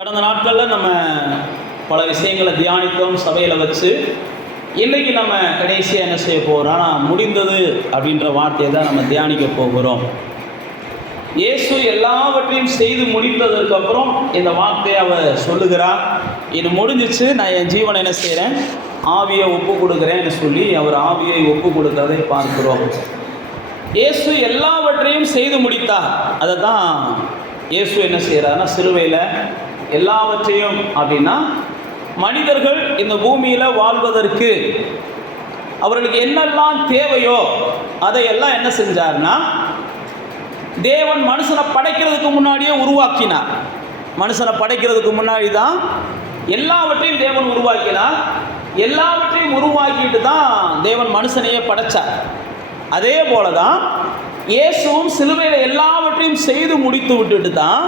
கடந்த நாட்களில் நம்ம பல விஷயங்களை தியானித்தோம் சபையில் வச்சு. இன்றைக்கி நம்ம கடைசியாக என்ன செய்ய போகிறோம், முடிந்தது அப்படின்ற வார்த்தையை தான் நம்ம தியானிக்க போகிறோம். இயேசு எல்லாவற்றையும் செய்து முடித்ததற்கப்புறம் இந்த வார்த்தையை அவர் சொல்லுகிறார், இது முடிஞ்சிச்சு, நான் என் ஜீவனை என்ன செய்கிறேன், ஆவியை ஒப்பு கொடுக்குறேன்னு சொல்லி அவர் ஆவியை ஒப்பு கொடுக்கிறதை பார்க்கிறோம். இயேசு எல்லாவற்றையும் செய்து முடித்தார். அதை தான் இயேசு என்ன செய்கிறாருன்னா, சிலுவையில் எல்லாவற்றையும் அப்படின்னா மனிதர்கள் இந்த பூமியில் வாழ்வதற்கு அவர்களுக்கு என்னெல்லாம் தேவையோ அதையெல்லாம் என்ன செஞ்சார்னா, தேவன் மனுஷனை படைக்கிறதுக்கு முன்னாடியே உருவாக்கினார். மனுஷனை படைக்கிறதுக்கு முன்னாடி தான் எல்லாவற்றையும் தேவன் உருவாக்கினார். எல்லாவற்றையும் உருவாக்கிட்டு தான் தேவன் மனுஷனையே படைச்சார். அதே போல தான் இயேசுவும் சிலுவையில் எல்லாவற்றையும் செய்து முடித்து விட்டுட்டு தான்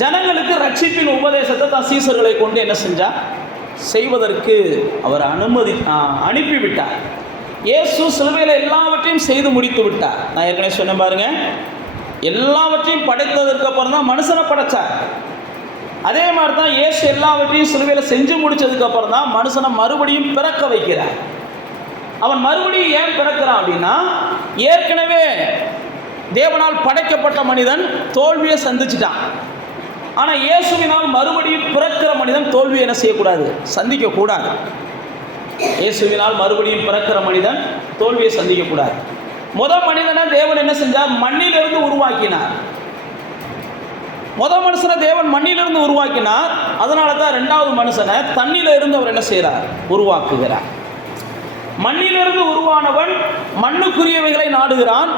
ஜனங்களுக்கு ரட்சிப்பின் உபதேசத்தை தான் சீசர்களை கொண்டு என்ன செஞ்சார், செய்வதற்கு அவர் அனுப்பிவிட்டார். இயேசு சிலுவையில் எல்லாவற்றையும் செய்து முடித்து விட்டார். நான் ஏற்கனவே சொன்ன பாருங்க, எல்லாவற்றையும் படைத்ததற்கு அப்புறம் தான் மனுஷனை படைச்சார். அதே மாதிரி தான் இயேசு எல்லாவற்றையும் சிலுவையில் செஞ்சு முடிச்சதுக்கு அப்புறம் தான் மனுஷனை மறுபடியும் பிறக்க வைக்கிறார். அவன் மறுபடியும் ஏன் பிறக்கிறான் அப்படின்னா, ஏற்கனவே தேவனால் படைக்கப்பட்ட மனிதன் தோல்வியை சந்திச்சிட்டான். ஆனால் இயேசுவினால் மறுபடியும் பிறக்கிற மனிதன் தோல்வியை என்ன செய்யக்கூடாது, சந்திக்கக்கூடாது. இயேசுவினால் மறுபடியும் பிறக்கிற மனிதன் தோல்வியை சந்திக்கக்கூடாது. முதல் மனிதனை தேவன் என்ன செஞ்சார், மண்ணிலிருந்து உருவாக்கினார். முதல் மனுஷனை தேவன் மண்ணிலிருந்து உருவாக்கினார். அதனால தான் ரெண்டாவது மனுஷனை தண்ணியில இருந்து அவர் என்ன செய்கிறார், உருவாக்குகிறார். மண்ணிலிருந்து உருவானவன் மண்ணுக்குரியவைகளை நாடுகிறான்.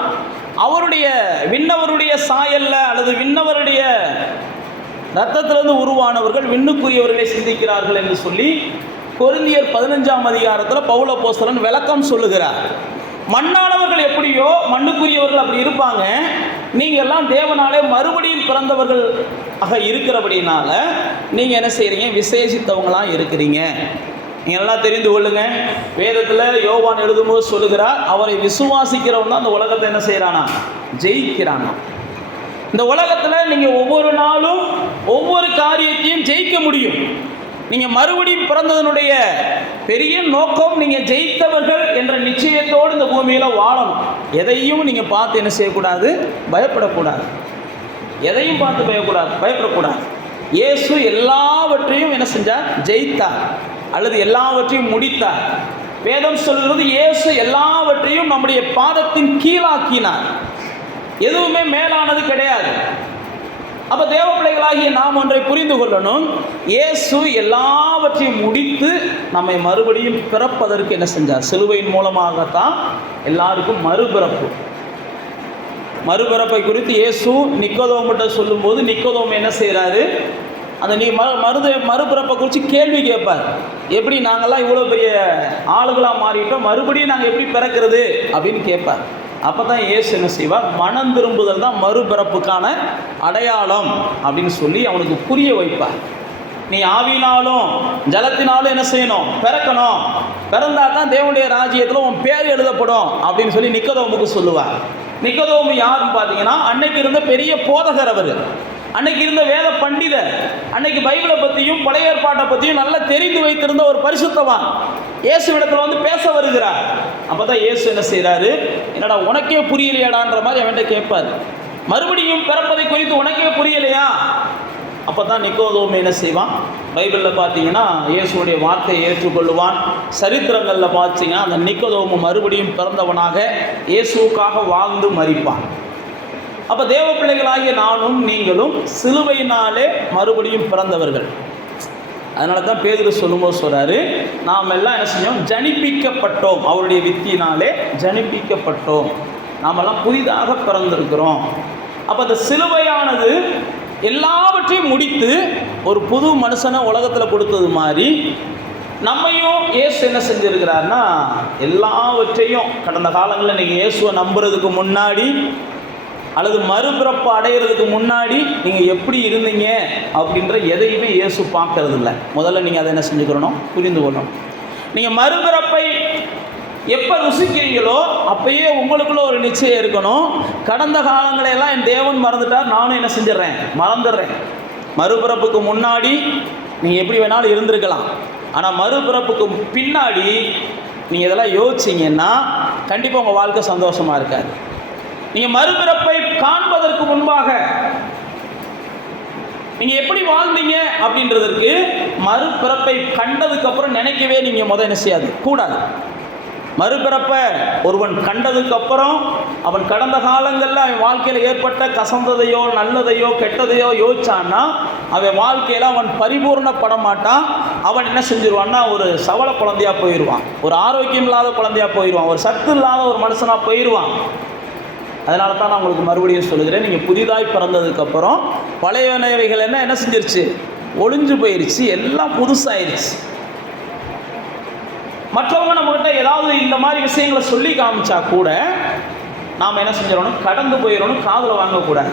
அவருடைய விண்ணவருடைய சாயல்ல அல்லது விண்ணவருடைய இரத்தத்திலிருந்து உருவானவர்கள் விண்ணுக்குரியவர்களை சிந்திக்கிறார்கள் என்று சொல்லி கொரிந்தியர் 15ஆம் அதிகாரத்தில் பவுல் அப்போஸ்தலன் விளக்கம் சொல்லுகிறார். மண்ணானவர்கள் எப்படியோ மண்ணுக்குரியவர்கள் அப்படி இருப்பாங்க. நீங்கள் எல்லாம் தேவனாலே மறுபடியும் பிறந்தவர்கள் இருக்கிறபடினால நீங்கள் என்ன செய்கிறீங்க, விசேஷித்தவங்களாம் இருக்கிறீங்க. நீங்கள் எல்லாம் தெரிந்து கொள்ளுங்க. வேதத்தில் யோவான் எழுதும்போது சொல்லுகிறார், அவரை விசுவாசிக்கிறவன் தான் இந்த உலகத்தை என்ன செய்கிறானா, ஜெயிக்கிறானா. இந்த உலகத்தில் நீங்கள் ஒவ்வொரு நாளும் ஒவ்வொரு காரியத்தையும் ஜெயிக்க முடியும். நீங்கள் மறுபடியும் பிறந்ததனுடைய பெரிய நோக்கம், நீங்கள் ஜெயித்தவர்கள் என்ற நிச்சயத்தோடு இந்த பூமியில் வாழணும். எதையும் நீங்கள் பார்த்து என்ன செய்யக்கூடாது, பயப்படக்கூடாது. எதையும் பார்த்து பயப்படக்கூடாது. இயேசு எல்லாவற்றையும் என்ன செஞ்சார், ஜெயித்தார் அல்லது எல்லாவற்றையும் முடித்தார். வேதம் சொல்கிறது, இயேசு எல்லாவற்றையும் நம்முடைய பாதத்தின் கீழாக்கினார். எதுவுமே மேலானது கிடையாது. அப்போ தேவ பிள்ளைகளாகிய நாம் ஒன்றை புரிந்து கொள்ளணும், இயேசு எல்லாவற்றையும் முடித்து நம்மை மறுபடியும் பிறப்பதற்கு என்ன செஞ்சார், சிலுவையின் மூலமாகத்தான் எல்லாருக்கும் மறுபிறப்பை குறித்து இயேசு நிக்கோதோமிட்ட சொல்லும்போது நிக்கோதோம் என்ன செய்கிறாரு, அந்த நீ மறுபிறப்பை குறித்து கேள்வி கேட்பார். எப்படி நாங்கள்லாம் இவ்வளோ பெரிய ஆளுகளாக மாறிட்டோம், மறுபடியும் நாங்கள் எப்படி பிறக்கிறது அப்படின்னு கேட்பார். அப்போ தான் இயேசு என்ன செய்வார், மனம் திரும்புதல் தான் மறுபிறப்புக்கான அடையாளம் அப்படின்னு சொல்லி அவனுக்கு புரிய வைப்பார். நீ ஆவியினாலும் ஜலத்தினாலும் என்ன செய்யணும், பிறக்கணும். பிறந்தா தான் தேவனுடைய ராஜ்யத்தில் உன் பேர் எழுதப்படும் அப்படின்னு சொல்லி நிக்கோதோமுக்கு சொல்லுவார். நிக்கோதோமு யாருன்னு பார்த்தீங்கன்னா, அன்னைக்கு இருந்த பெரிய போதகர். அவர் அன்னைக்கு இருந்த வேத பண்டிதர். அன்னைக்கு பைபிளை பற்றியும் பழைய ஏற்பாட்டை பற்றியும் நல்லா தெரிந்து வைத்திருந்த ஒரு பரிசுத்தவான் இயேசுவிடத்தில் வந்து பேச வருகிறார். அப்போ தான் இயேசு என்ன செய்கிறாரு, என்னடா உனக்கே புரியலையாடான்ற மாதிரி அவன்கிட்ட கேட்பார். மறுபடியும் பிறப்பதை குறித்து உனக்கே புரியலையா? அப்போ தான் நிக்கோதோமு என்ன செய்வான், பைபிளில் பார்த்தீங்கன்னா இயேசுடைய வார்த்தையை ஏற்றுக்கொள்ளுவான். சரித்திரங்களில் பார்த்தீங்கன்னா அந்த நிக்கோதோமு மறுபடியும் பிறந்தவனாக இயேசுக்காக வாழ்ந்து மரிப்பான். அப்போ தேவ பிள்ளைகளாகிய நானும் நீங்களும் சிலுவையினாலே மறுபடியும் பிறந்தவர்கள். அதனால தான் பேதுரு சொல்லும்போது சொல்கிறாரு, நாம் எல்லாம் என்ன செஞ்சோம், ஜனிப்பிக்கப்பட்டோம். அவருடைய வித்தியினாலே ஜனிப்பிக்கப்பட்டோம். நாமெல்லாம் புதிதாக பிறந்திருக்கிறோம். அப்போ அந்த சிலுவையானது எல்லாவற்றையும் முடித்து ஒரு புது மனுஷனை உலகத்தில் கொடுத்தது மாதிரி நம்மையும் இயேசு என்ன செஞ்சுருக்கிறாருன்னா, எல்லாவற்றையும் கடந்த காலங்களில் நீங்கள் இயேசுவை நம்புறதுக்கு முன்னாடி அல்லது மறுபிறப்பு அடைகிறதுக்கு முன்னாடி நீங்கள் எப்படி இருந்தீங்க அப்படின்ற எதையுமே இயேசு பார்க்கறது இல்லை. முதல்ல நீங்கள் அதை என்ன செஞ்சுக்கிறணும், புரிந்து கொள்ளணும். நீங்கள் மறுபிறப்பை எப்போ ருசிக்கிறீங்களோ அப்பயே உங்களுக்குள்ள ஒரு நிச்சயம் இருக்கணும், கடந்த காலங்களையெல்லாம் என் தேவன் மறந்துட்டார், நானும் என்ன செஞ்சிடறேன், மறந்துடுறேன். மறுபிறப்புக்கு முன்னாடி நீங்கள் எப்படி வேணாலும் இருந்திருக்கலாம், ஆனால் மறுபிறப்புக்கு பின்னாடி நீங்கள் இதெல்லாம் யோசிச்சிங்கன்னா கண்டிப்பாக உங்கள் வாழ்க்கை சந்தோஷமாக இருக்காது. நீங்கள் மறுபிறப்பை காண்பதற்கு முன்பாக நீங்கள் எப்படி வாழ்ந்தீங்க அப்படின்றதற்கு மறுபிறப்பை கண்டதுக்கப்புறம் நினைக்கவே நீங்கள் என்ன செய்யாது கூடாது. மறுபிறப்பை ஒருவன் கண்டதுக்கப்புறம் அவன் கடந்த காலங்களில் அவன் வாழ்க்கையில் ஏற்பட்ட கசந்ததையோ நல்லதையோ கெட்டதையோ யோசிச்சான்னா அவன் வாழ்க்கையில் அவன் பரிபூர்ணப்பட மாட்டான். அவன் என்ன செஞ்சிருவான்னா ஒரு சவள குழந்தையாக போயிடுவான், ஒரு ஆரோக்கியம் இல்லாத குழந்தையாக போயிடுவான், ஒரு சத்து இல்லாத ஒரு மனுஷனாக போயிடுவான். அதனால தான் நான் உங்களுக்கு மறுபடியும் சொல்லுகிறேன், நீங்கள் புதிதாய் பிறந்ததுக்கப்புறம் பழையவைகள் என்ன செஞ்சிருச்சு, ஒளிஞ்சு போயிடுச்சு, எல்லாம் புதுசாகிடுச்சு. மற்றவங்க நம்மகிட்ட ஏதாவது இந்த மாதிரி விஷயங்களை சொல்லி காமிச்சா கூட நாம் என்ன செஞ்சிடணும், கடந்து போயிடணும், காதில் வாங்கக்கூடாது.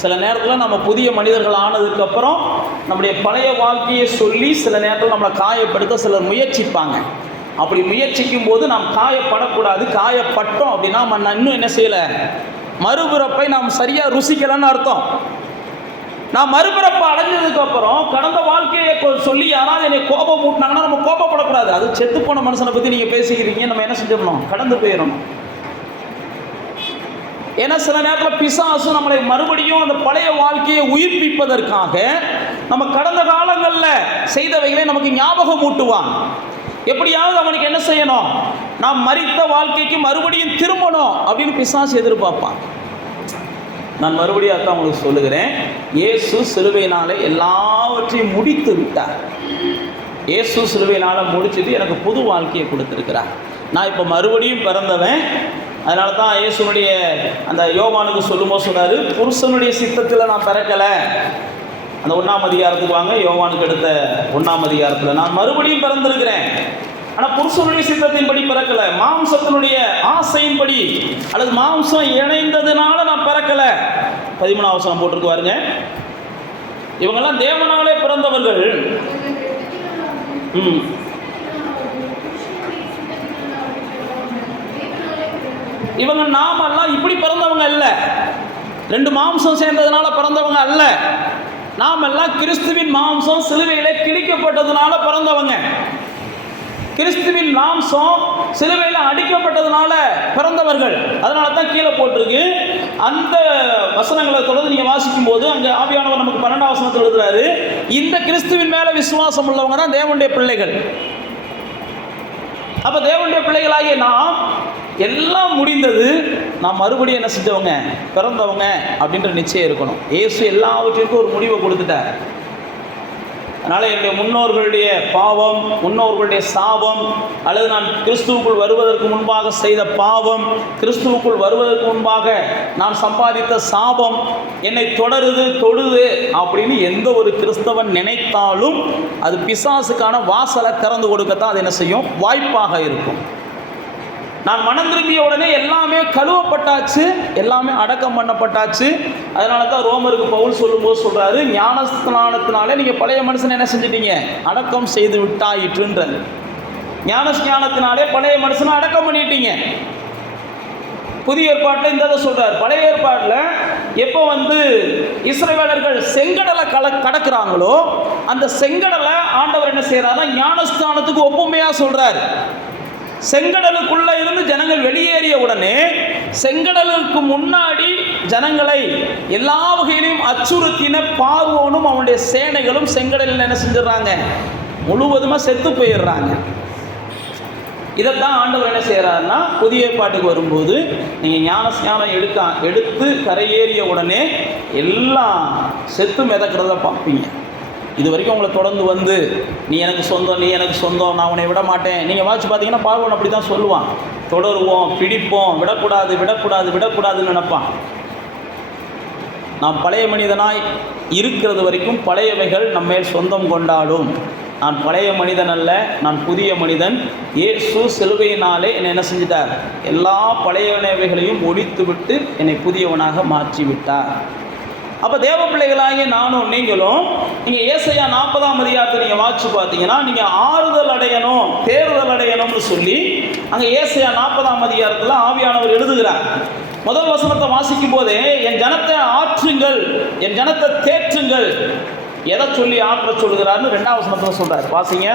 சில நேரத்தில் நம்ம புதிய மனிதர்கள் ஆனதுக்கப்புறம் நம்முடைய பழைய வாழ்க்கையை சொல்லி சில நேரத்தில் நம்மளை காயப்படுத்த சிலர் முயற்சிப்பாங்க. அப்படி முயற்சிக்கும் போது நாம் காயப்படக்கூடாது. காயப்பட்டோம் அப்படின்னா நம்ம இன்னும் என்ன செய்யலை, மறுபிறப்பை நாம் சரியாக ருசிக்கலன்னு அர்த்தம். நான் மறுபிறப்பை அடைஞ்சதுக்கப்புறம் கடந்த வாழ்க்கையை சொல்லி யாராவது என்னை கோபம் ஊட்டினாங்கன்னா நம்ம கோபப்படக்கூடாது. அது செத்து போன மனுஷனை பற்றி நீங்கள் பேசிக்கிறீங்க, நம்ம என்ன செஞ்சிடணும், கடந்து போயிடணும். ஏன்னா சில நேரத்தில் பிசாசு நம்மளை மறுபடியும் அந்த பழைய வாழ்க்கையை உயிர்ப்பிப்பதற்காக நம்ம கடந்த காலங்களில் செய்தவைகளை நமக்கு ஞாபகம் ஊட்டுவான். எப்படியாவது அவனுக்கு என்ன செய்யணும், நாம் மரித்த வாழ்க்கைக்கு மறுபடியும் திரும்பணும் அப்படின்னு பிசாசு எதிர்பார்ப்பான். நான் மறுபடியும் அதான் உங்களுக்கு சொல்லுகிறேன், இயேசு சிலுவையினாலே எல்லாவற்றையும் முடித்து விட்டார். இயேசு சிலுவையினால் முடிச்சுட்டு எனக்கு புது வாழ்க்கையை கொடுத்துருக்கிறார். நான் இப்போ மறுபடியும் பிறந்தவன். அதனால தான் இயேசுனுடைய அந்த யோவானுக்கு சொல்லும்போது சொன்னார், புருஷனுடைய சித்தத்தில் நான் பிறக்கலை. அந்த 1ஆம் அதிகாரத்துக்கு வாங்க, யோவானுக்கு எடுத்த 1ஆம் அதிகாரத்தில் நான் மறுபடியும் பிறந்திருக்கிறேன். ஆனால் புருஷனுடைய சித்தத்தின்படி பிறக்கலை, மாம்சத்தினுடைய ஆசையின்படி அல்லது மாம்சம் இணைந்ததுனால நான் பிறக்கலை. 13ஆம் வசனம் போட்டிருக்கு பாருங்க. இவங்கெல்லாம் தேவனாலே பிறந்தவர்கள். இவங்க நாமெல்லாம் இப்படி பிறந்தவங்க அல்ல, 2 மாம்சம் சேர்ந்ததுனால பிறந்தவங்க அல்ல. நாம் எல்லாம் கிறிஸ்துவின் மாம்சம் சிலுவையிலே கிழிக்கப்பட்டதுனால பிறந்தவங்க. கிறிஸ்துவின் மாம்சம் சிலுவையில் அடிக்கப்பட்டதுனால பிறந்தவர்கள். அதனால தான் கீழே போட்டிருக்கு. அந்த வசனங்களை தொடர்ந்து நீங்கள் வாசிக்கும் போது அங்கே ஆவியானவர் நமக்கு 12ஆம் வசனத்தில் எழுதுறாரு, இந்த கிறிஸ்துவின் மேலே விசுவாசம் உள்ளவங்க தான் தேவனுடைய பிள்ளைகள். அப்போ தேவனுடைய பிள்ளைகளாகிய நாம் எல்லாம் முடிந்தது, நாம் மறுபடியும் என்ன செஞ்சவங்க, பிறந்தவங்க அப்படின்ற நிச்சயம் இருக்கணும். இயேசு எல்லாவற்றிற்கும் ஒரு முடிவை கொடுத்துட்டார். அதனால் என்னுடைய முன்னோர்களுடைய பாவம், முன்னோர்களுடைய சாபம், அல்லது நான் கிறிஸ்துவுக்குள் வருவதற்கு முன்பாக செய்த பாவம், கிறிஸ்துவுக்குள் வருவதற்கு முன்பாக நான் சம்பாதித்த சாபம் என்னை தொடருது தொடுது அப்படின்னு எந்த ஒரு கிறிஸ்தவன் நினைத்தாலும் அது பிசாசுக்கான வாசலை திறந்து கொடுக்கத்தான் அது என்ன செய்யும், வாய்ப்பாக இருக்கும். நான் மனம் திரும்பிய உடனே எல்லாமே கழுவப்பட்டாச்சு, எல்லாமே அடக்கம் பண்ணப்பட்டாச்சு. அதனால தான் ரோமருக்கு பவுல் சொல்லும்போது சொல்கிறாரு, ஞானஸ்நானத்தினாலே நீங்கள் பழைய மனுஷனை என்ன செஞ்சிட்டீங்க, அடக்கம் செய்து விட்டாயிற்றுன்றார். ஞானஸ்நானத்தினாலே பழைய மனுஷனை அடக்கம் பண்ணிட்டீங்க. புதிய ஏற்பாட்டில் இந்த சொல்கிறார். பழைய ஏற்பாட்டில் எப்போ இஸ்ரவேலர்கள் செங்கடலை கடக்குறாங்களோ அந்த செங்கடலை ஆண்டவர் என்ன செய்கிறாருன்னா ஞானஸ்நானத்துக்கு ஒப்புமையாக சொல்கிறார். செங்கடலுக்குள்ள இருந்து ஜனங்கள் வெளியேறிய உடனே செங்கடலுக்கு முன்னாடி ஜனங்களை எல்லா வகையிலும் அச்சுறுத்தின பார்வோனும் அவனுடைய சேனைகளும் செங்கடலில் என்ன செஞ்சிடறாங்க, முழுவதுமாக செத்து போயிடுறாங்க. இதைத்தான் ஆண்டவர் என்ன செய்கிறாருன்னா புதிய ஏற்பாட்டுக்கு வரும்போது நீங்கள் ஞானஸ்நானம் எடுத்து கரையேறிய உடனே எல்லாம் செத்து மிதக்கிறத பார்ப்பீங்க. இது வரைக்கும் உங்களை தொடர்ந்து நீ எனக்கு சொந்தம், நீ எனக்கு சொந்தம், நான் உன்னை விட மாட்டேன். நீங்கள் வாட்சி பார்த்தீங்கன்னா பார்வன் அப்படி தான் சொல்லுவான், தொடருவோம், பிடிப்போம், விடக்கூடாது விடக்கூடாது விடக்கூடாதுன்னு நினைப்பான். நாம் பழைய மனிதனாய் இருக்கிறது வரைக்கும் பழையவைகள் நம்மேல் சொந்தம் கொண்டாடும். நான் பழைய மனிதன் அல்ல, நான் புதிய மனிதன். இயேசு சிலுவையினாலே என்னை என்ன செஞ்சிட்டார், எல்லா பழையவைகளையும் ஒழித்து விட்டு என்னை புதியவனாக மாற்றி விட்டார். அப்போ தேவ பிள்ளைகளாகிய நானும் நீங்களும் நீங்கள் ஏசாயா 40ஆம் அதிகாரத்தை நீங்கள் வாட்சி பார்த்தீங்கன்னா நீங்கள் ஆறுதல் அடையணும், தேறுதல் அடையணும்னு சொல்லி அங்கே ஏசாயா 40ஆம் அதிகாரத்தில் ஆவியானவர் எழுதுகிறார். முதல் வசனத்தை வாசிக்கும் போதே என் ஜனத்தை ஆற்றுங்கள், என் ஜனத்தை தேற்றுங்கள், எதை சொல்லி ஆற்ற சொல்கிறார்னு 2ஆம் வசனத்தில் சொல்றாரு. வாசிங்க.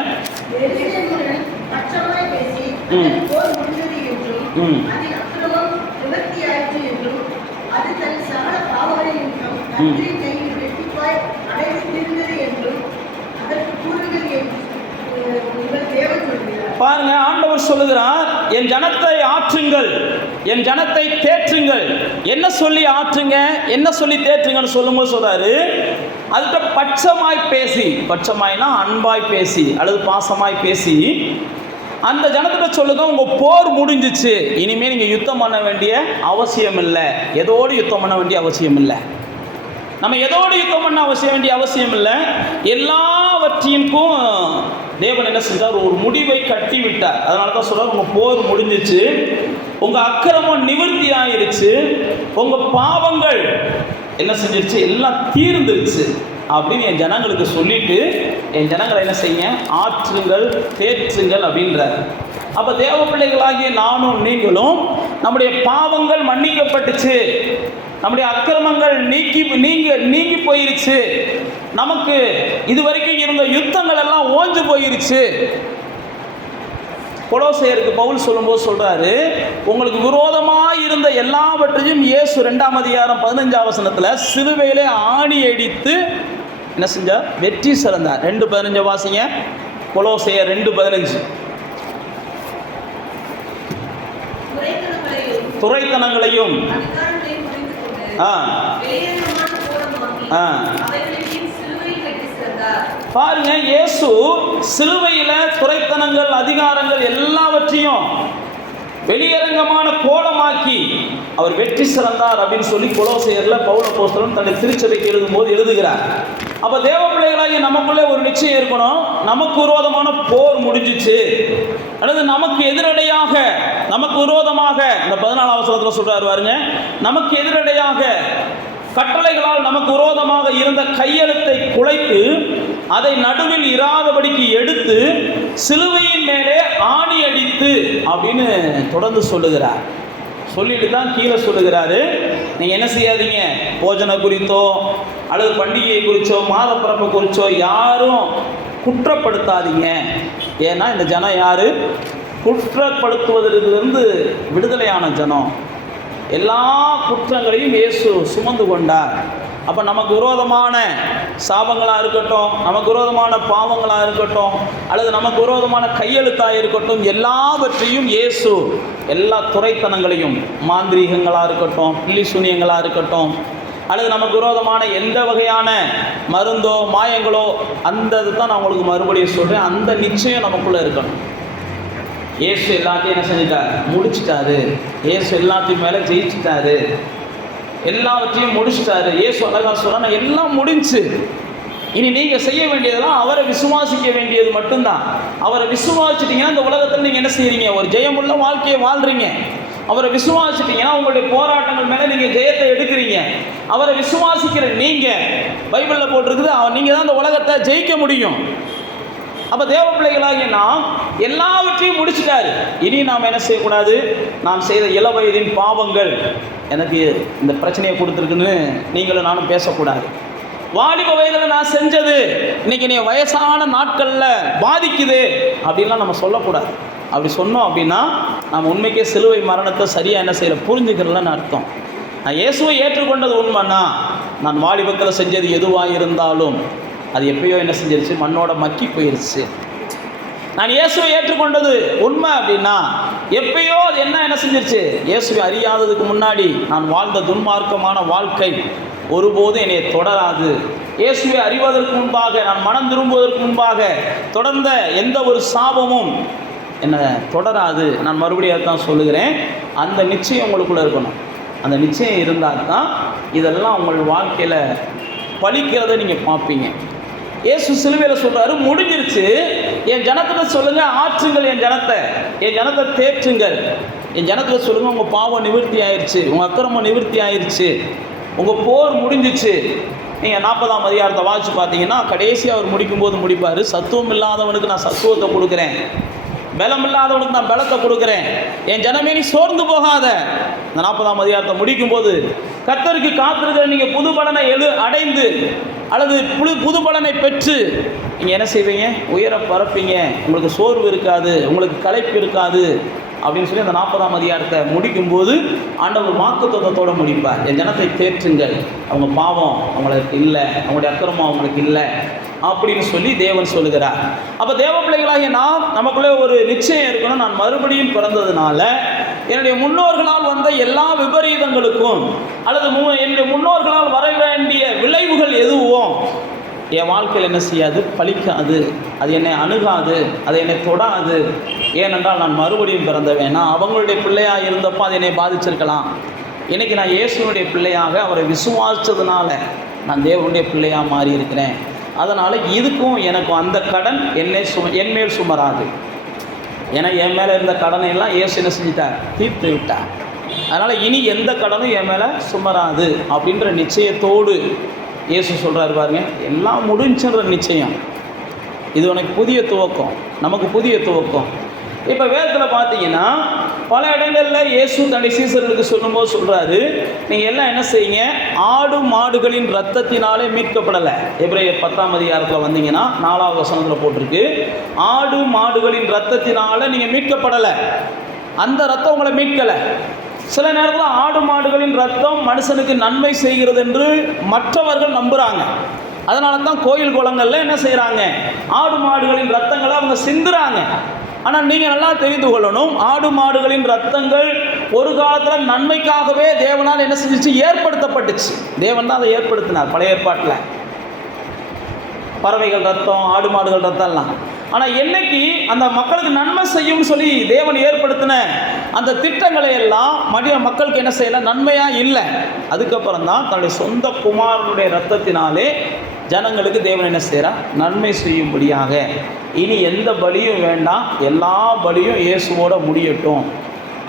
பாருங்க, ஆண்டவர் சொல்லுகிறார் என் ஜனத்தை ஆற்றுங்கள், என் ஜனத்தை தேற்றுங்கள். என்ன சொல்லி ஆற்றுங்க, என்ன சொல்லி தேற்றுங்கன்னு சொல்லும்போது சொல்றாரு, அதுக்கு பட்சமாய் பேசி, பட்சமாய்னா அன்பாய் பேசி அல்லது பாசமாய் பேசி அந்த ஜனத்திட்ட சொல்லுங்க, உங்க போர் முடிஞ்சிச்சு, இனிமே நீங்க யுத்தம் பண்ண வேண்டிய அவசியம் இல்லை. எதோடு யுத்தம் பண்ண வேண்டிய அவசியம் இல்லை. நம்ம எதோடு யுத்தம் பண்ண வேண்டிய அவசியம் இல்லை. எல்லாவற்றிற்கும் தேவன் என்ன செஞ்சார், ஒரு முடிவை கட்டி விட்டார். அதனால தான் சொல்றார், உங்க போர் முடிஞ்சிச்சு, உங்க அக்கிரமம் நிவர்த்தி ஆயிருச்சு, உங்க பாவங்கள் என்ன செஞ்சிருச்சு, எல்லாம் தீர்ந்துருச்சு அப்படின்னு என் ஜனங்களுக்கு சொல்லிட்டு என் ஜனங்களை என்ன செய்ய, ஆற்றுங்கள், தேற்றுங்கள் அப்படின்றார். அப்போ தேவ பிள்ளைகளாகிய நானும் நீங்களும் நம்முடைய பாவங்கள் மன்னிக்கப்பட்டுச்சு, நம்முடைய அக்கிரமங்கள் நீங்கி போயிருச்சு, நமக்கு இதுவரைக்கும் இருந்த யுத்தங்கள் எல்லாம் ஓஞ்சு போயிருச்சு. கொலோசையருக்கு பவுல் சொல்லும்போது சொல்றாரு, உங்களுக்கு விரோதமாக இருந்த எல்லாவற்றையும் இயேசு 2ஆம் அதிகாரம் 15ஆம் வசனத்தில் சிலுவையிலே ஆணி அடித்து என்ன செஞ்சார், வெற்றி சிறந்தார். 2:15 வாசிங்க. கொலோசையர் 2:15. துரைத்தனங்களையும் பாருங்க, இயேசு சிலுவையில துரைத்தனங்கள், அதிகாரங்கள் எல்லாவற்றையும் வெளியரங்கமான கோலமாக்கி அவர் வெற்றி சிறந்தார் அப்படின்னு சொல்லி கொலோசையர்ல பவுல் அப்போஸ்தலன் தன்னுடைய திருச்சபைக்கு எழுதும்போது எழுதுகிறார். அப்ப தேவ பிள்ளைகளாகி நமக்குள்ளே ஒரு நிச்சயம் இருக்கணும், நமக்கு விரோதமான போர் முடிஞ்சிச்சு, அல்லது நமக்கு எதிரடையாக, நமக்கு விரோதமாக இந்த 14ஆம் வசனத்தில் சொல்றாரு பாருங்க, நமக்கு எதிரடையாக கட்டளைகளால் நமக்கு விரோதமாக இருந்த கையெழுத்தை குலைத்து அதை நடுவில் இராதபடிக்கு எடுத்து சிலுவையின் மேலே ஆணி அடித்து அப்படின்னு தொடர்ந்து சொல்லுகிறார். சொல்லிட்டு தான் கீழே சொல்லுகிறாரு, நீங்கள் என்ன செய்யாதீங்க, போஜனை குறித்தோ அல்லது பண்டிகையை குறித்தோ மாத பிறப்பு குறித்தோ யாரும் குற்றப்படுத்தாதீங்க. ஏன்னா இந்த ஜனம் யாரு, குற்றப்படுத்துவதிலிருந்து விடுதலையான ஜனம். எல்லா குற்றங்களையும் இயேசு சுமந்து கொண்டார். அப்போ நமக்கு விரோதமான சாபங்களாக இருக்கட்டும், நமக்கு விரோதமான பாவங்களாக இருக்கட்டும், அல்லது நமக்கு விரோதமான கையெழுத்தாக இருக்கட்டும், எல்லாவற்றையும் இயேசு, எல்லா துரைத்தனங்களையும், மாந்திரீகங்களாக இருக்கட்டும், பில்லி சூனியங்களாக இருக்கட்டும், அல்லது நமக்கு விரோதமான எந்த வகையான மருந்தோ மாயங்களோ, அந்த இதுதான் நான் உங்களுக்கு மறுபடியும் சொல்கிறேன், அந்த நிச்சயம் நமக்குள்ளே இருக்கணும். இயேசு எல்லாத்தையும் என்ன செஞ்சிட்டார், முடிச்சிட்டாரு. இயேசு எல்லாத்தையும் மேலே ஜெயிச்சிட்டாரு, எல்லாவற்றையும் முடிச்சிட்டாரு. இயேசு அழகா சொல்றா, எல்லாம் முடிஞ்சு, இனி நீங்க செய்ய வேண்டியதெல்லாம் அவரை விசுவாசிக்க வேண்டியது மட்டும்தான். அவரை விசுவாசிட்டீங்கன்னா இந்த உலகத்தில் நீங்க என்ன செய்றீங்க, ஒரு ஜெயமுள்ள வாழ்க்கையை வாழ்றீங்க. அவரை விசுவாசிட்டீங்கன்னா உங்களுடைய போராட்டங்கள் மேலே நீங்க ஜெயத்தை எடுக்கிறீங்க. அவரை விசுவாசிக்கிற நீங்க, பைபிளில் போட்டிருக்குது, நீங்க தான் இந்த உலகத்தை ஜெயிக்க முடியும். அப்போ தேவ பிள்ளைகளாகிய நாம் எல்லாவற்றையும் முடிச்சிட்டாரு. இனி நாம் என்ன செய்யக்கூடாது, நாம் செய்த இளவயதின் பாவங்கள் எனக்கு இந்த பிரச்சனையை கொடுத்துருக்குன்னு நீங்களும் நானும் பேசக்கூடாது. வாலிப வயதில் நான் செஞ்சது இன்னைக்கு நீ வயசான நாட்களில் பாதிக்குது அப்படின்லாம் நம்ம சொல்லக்கூடாது. அப்படி சொன்னோம் அப்படின்னா நாம் உண்மைக்கே சிலுவை மரணத்தை சரியாக என்ன செய்யல புரிஞ்சுக்கிறலன்னு அர்த்தம். நான் இயேசுவை ஏற்றுக்கொண்டது உண்மைன்னா, நான் வாலிபத்தில் செஞ்சது எதுவாக இருந்தாலும் அது எப்பயோ என்ன செஞ்சிருச்சு, மண்ணோட மக்கி போயிருச்சு. நான் இயேசுவை ஏற்றுக்கொண்டது உண்மை அப்படின்னா எப்பயோ அது என்ன செஞ்சிருச்சு, இயேசுவை அறியாததுக்கு முன்னாடி நான் வாழ்ந்த துன்மார்க்கமான வாழ்க்கை ஒருபோதும் என்னை தொடராது. இயேசுவை அறிவதற்கு முன்பாக, நான் மனம் திரும்புவதற்கு முன்பாக தொடர்ந்த எந்த ஒரு சாபமும் என்னை தொடராது. நான் மறுபடியும் தான் சொல்லுகிறேன், அந்த நிச்சயம் உங்களுக்குள்ளே இருக்கணும். அந்த நிச்சயம் இருந்தால் தான் இதெல்லாம் உங்கள் வாழ்க்கையில் பலிக்கிறத நீங்கள் பார்ப்பீங்க. இயேசு சிலுவையில் சொல்கிறாரு, முடிஞ்சிருச்சு, என் ஜனத்தை சொல்லுங்கள், ஆற்றுங்கள், என் ஜனத்தை தேற்றுங்கள், என் ஜனத்தில் சொல்லுங்கள், உங்கள் பாவம் நிவர்த்தி ஆயிடுச்சு, உங்கள் அக்கிரமம் நிவர்த்தி ஆயிடுச்சு, உங்கள் போர் முடிஞ்சிச்சு. நீங்கள் 40ஆம் அதிகாரத்தை வாசித்து பார்த்தீங்கன்னா கடைசியாக அவர் முடிக்கும்போது முடிப்பார், சத்துவம் இல்லாதவனுக்கு நான் சத்துவத்தை கொடுக்குறேன், பலம் இல்லாதவனுக்கு நான் பலத்தை கொடுக்குறேன், என் ஜனமே நீ சோர்ந்து போகாத. இந்த 40ஆம் அதிகாரத்தை முடிக்கும் போது, கர்த்தருக்கு காத்திருக்கிற நீங்கள் புது பலனை அடைந்து அல்லது புது பலனை பெற்று நீங்கள் என்ன செய்வீங்க? உயர பரப்பீங்க, உங்களுக்கு சோர்வு இருக்காது, உங்களுக்கு களைப்பு இருக்காது அப்படின்னு சொல்லி அந்த 40ஆம் அதிகாரத்தை முடிக்கும்போது ஆண்டவர் வாக்குத்தத்தத்தோடு முடிப்பார். என் ஜனத்தை தேற்றுங்கள், அவங்க பாவம் அவங்களுக்கு இல்லை, அவங்களுடைய அக்கிரமம் அவங்களுக்கு இல்லை அப்படின்னு சொல்லி தேவன் சொல்லுகிறார். அப்போ தேவ பிள்ளைகளாகிய நமக்குள்ளே ஒரு நிச்சயம் இருக்கணும். நான் மறுபடியும் பிறந்ததுனால என்னுடைய முன்னோர்களால் வந்த எல்லா விபரீதங்களுக்கும் அல்லது என்னுடைய முன்னோர்களால் வர வேண்டிய விளைவுகள் எதுவும் என் வாழ்க்கையில் என்ன செய்யாது? பலிக்காது, அது என்னை அணுகாது, அது என்னை தொடாது. ஏனென்றால் நான் மறுபடியும் பிறந்தவேன். நான் அவங்களுடைய பிள்ளையாக இருந்தப்போ அது என்னை பாதிச்சிருக்கலாம். இன்றைக்கி நான் இயேசுனுடைய பிள்ளையாக அவரை விசுவாசித்ததுனால நான் தேவனுடைய பிள்ளையாக மாறி இருக்கிறேன். அதனால் இதுக்கும் எனக்கும் அந்த கடன் என் மேல் சுமராது. ஏன்னா என் மேலே இருந்த கடனை எல்லாம் இயேசு என்ன செஞ்சிட்டார்? தீர்த்து விட்டார். அதனால் இனி எந்த கடனும் என் மேலே சுமராது அப்படின்ற நிச்சயத்தோடு இயேசு சொல்கிறாரு பாருங்க, எல்லாம் முடிஞ்சுன்ற நிச்சயம். இது உனக்கு புதிய துவக்கம், நமக்கு புதிய துவக்கம். இப்போ வேதத்தில் பார்த்தீங்கன்னா பல இடங்களில் இயேசு தன்னுடைய சீசர்களுக்கு சொல்லும்போது சொல்கிறாரு, நீங்கள் எல்லாம் என்ன செய்யுங்க? ஆடு மாடுகளின் இரத்தத்தினாலே மீட்கப்படலை. எபிரேயர் 10ஆம் அதிகாரத்தில் வந்தீங்கன்னா 4வது வசனத்தில் போட்டிருக்கு, ஆடு மாடுகளின் இரத்தத்தினால நீங்கள் மீட்கப்படலை, அந்த இரத்தம் உங்களை மீட்கலை. சில நேரத்தில் ஆடு மாடுகளின் ரத்தம் மனுஷனுக்கு நன்மை செய்கிறது என்று மற்றவர்கள் நம்புகிறாங்க. அதனால தான் கோயில் குளங்களில் என்ன செய்கிறாங்க? ஆடு மாடுகளின் ரத்தங்களை அவங்க சிந்துறாங்க. ஆனால் நீங்கள் நல்லா தெரிந்து கொள்ளணும், ஆடு மாடுகளின் ரத்தங்கள் ஒரு காலத்தில் நன்மைக்காகவே தேவனால் என்ன செஞ்சிச்சு? ஏற்படுத்தப்பட்டுச்சு. தேவன் தான் அதை ஏற்படுத்தினார் பழைய ஏற்பாட்டில். பறவைகள் ரத்தம், ஆடு மாடுகள் ரத்தம்லாம். ஆனால் என்னைக்கு அந்த மக்களுக்கு நன்மை செய்யும்னு சொல்லி தேவன் ஏற்படுத்தின அந்த திட்டங்களை எல்லாம் மக்களுக்கு என்ன செய்யலை? நன்மையாக இல்லை. அதுக்கப்புறம் தான் தன்னுடைய சொந்த குமாரனுடைய இரத்தத்தினாலே ஜனங்களுக்கு தேவன் என்ன செய்கிறார்? நன்மை செய்யும்படியாக இனி எந்த பலியும் வேண்டாம், எல்லா பலியும் இயேசுவோட முடியட்டும்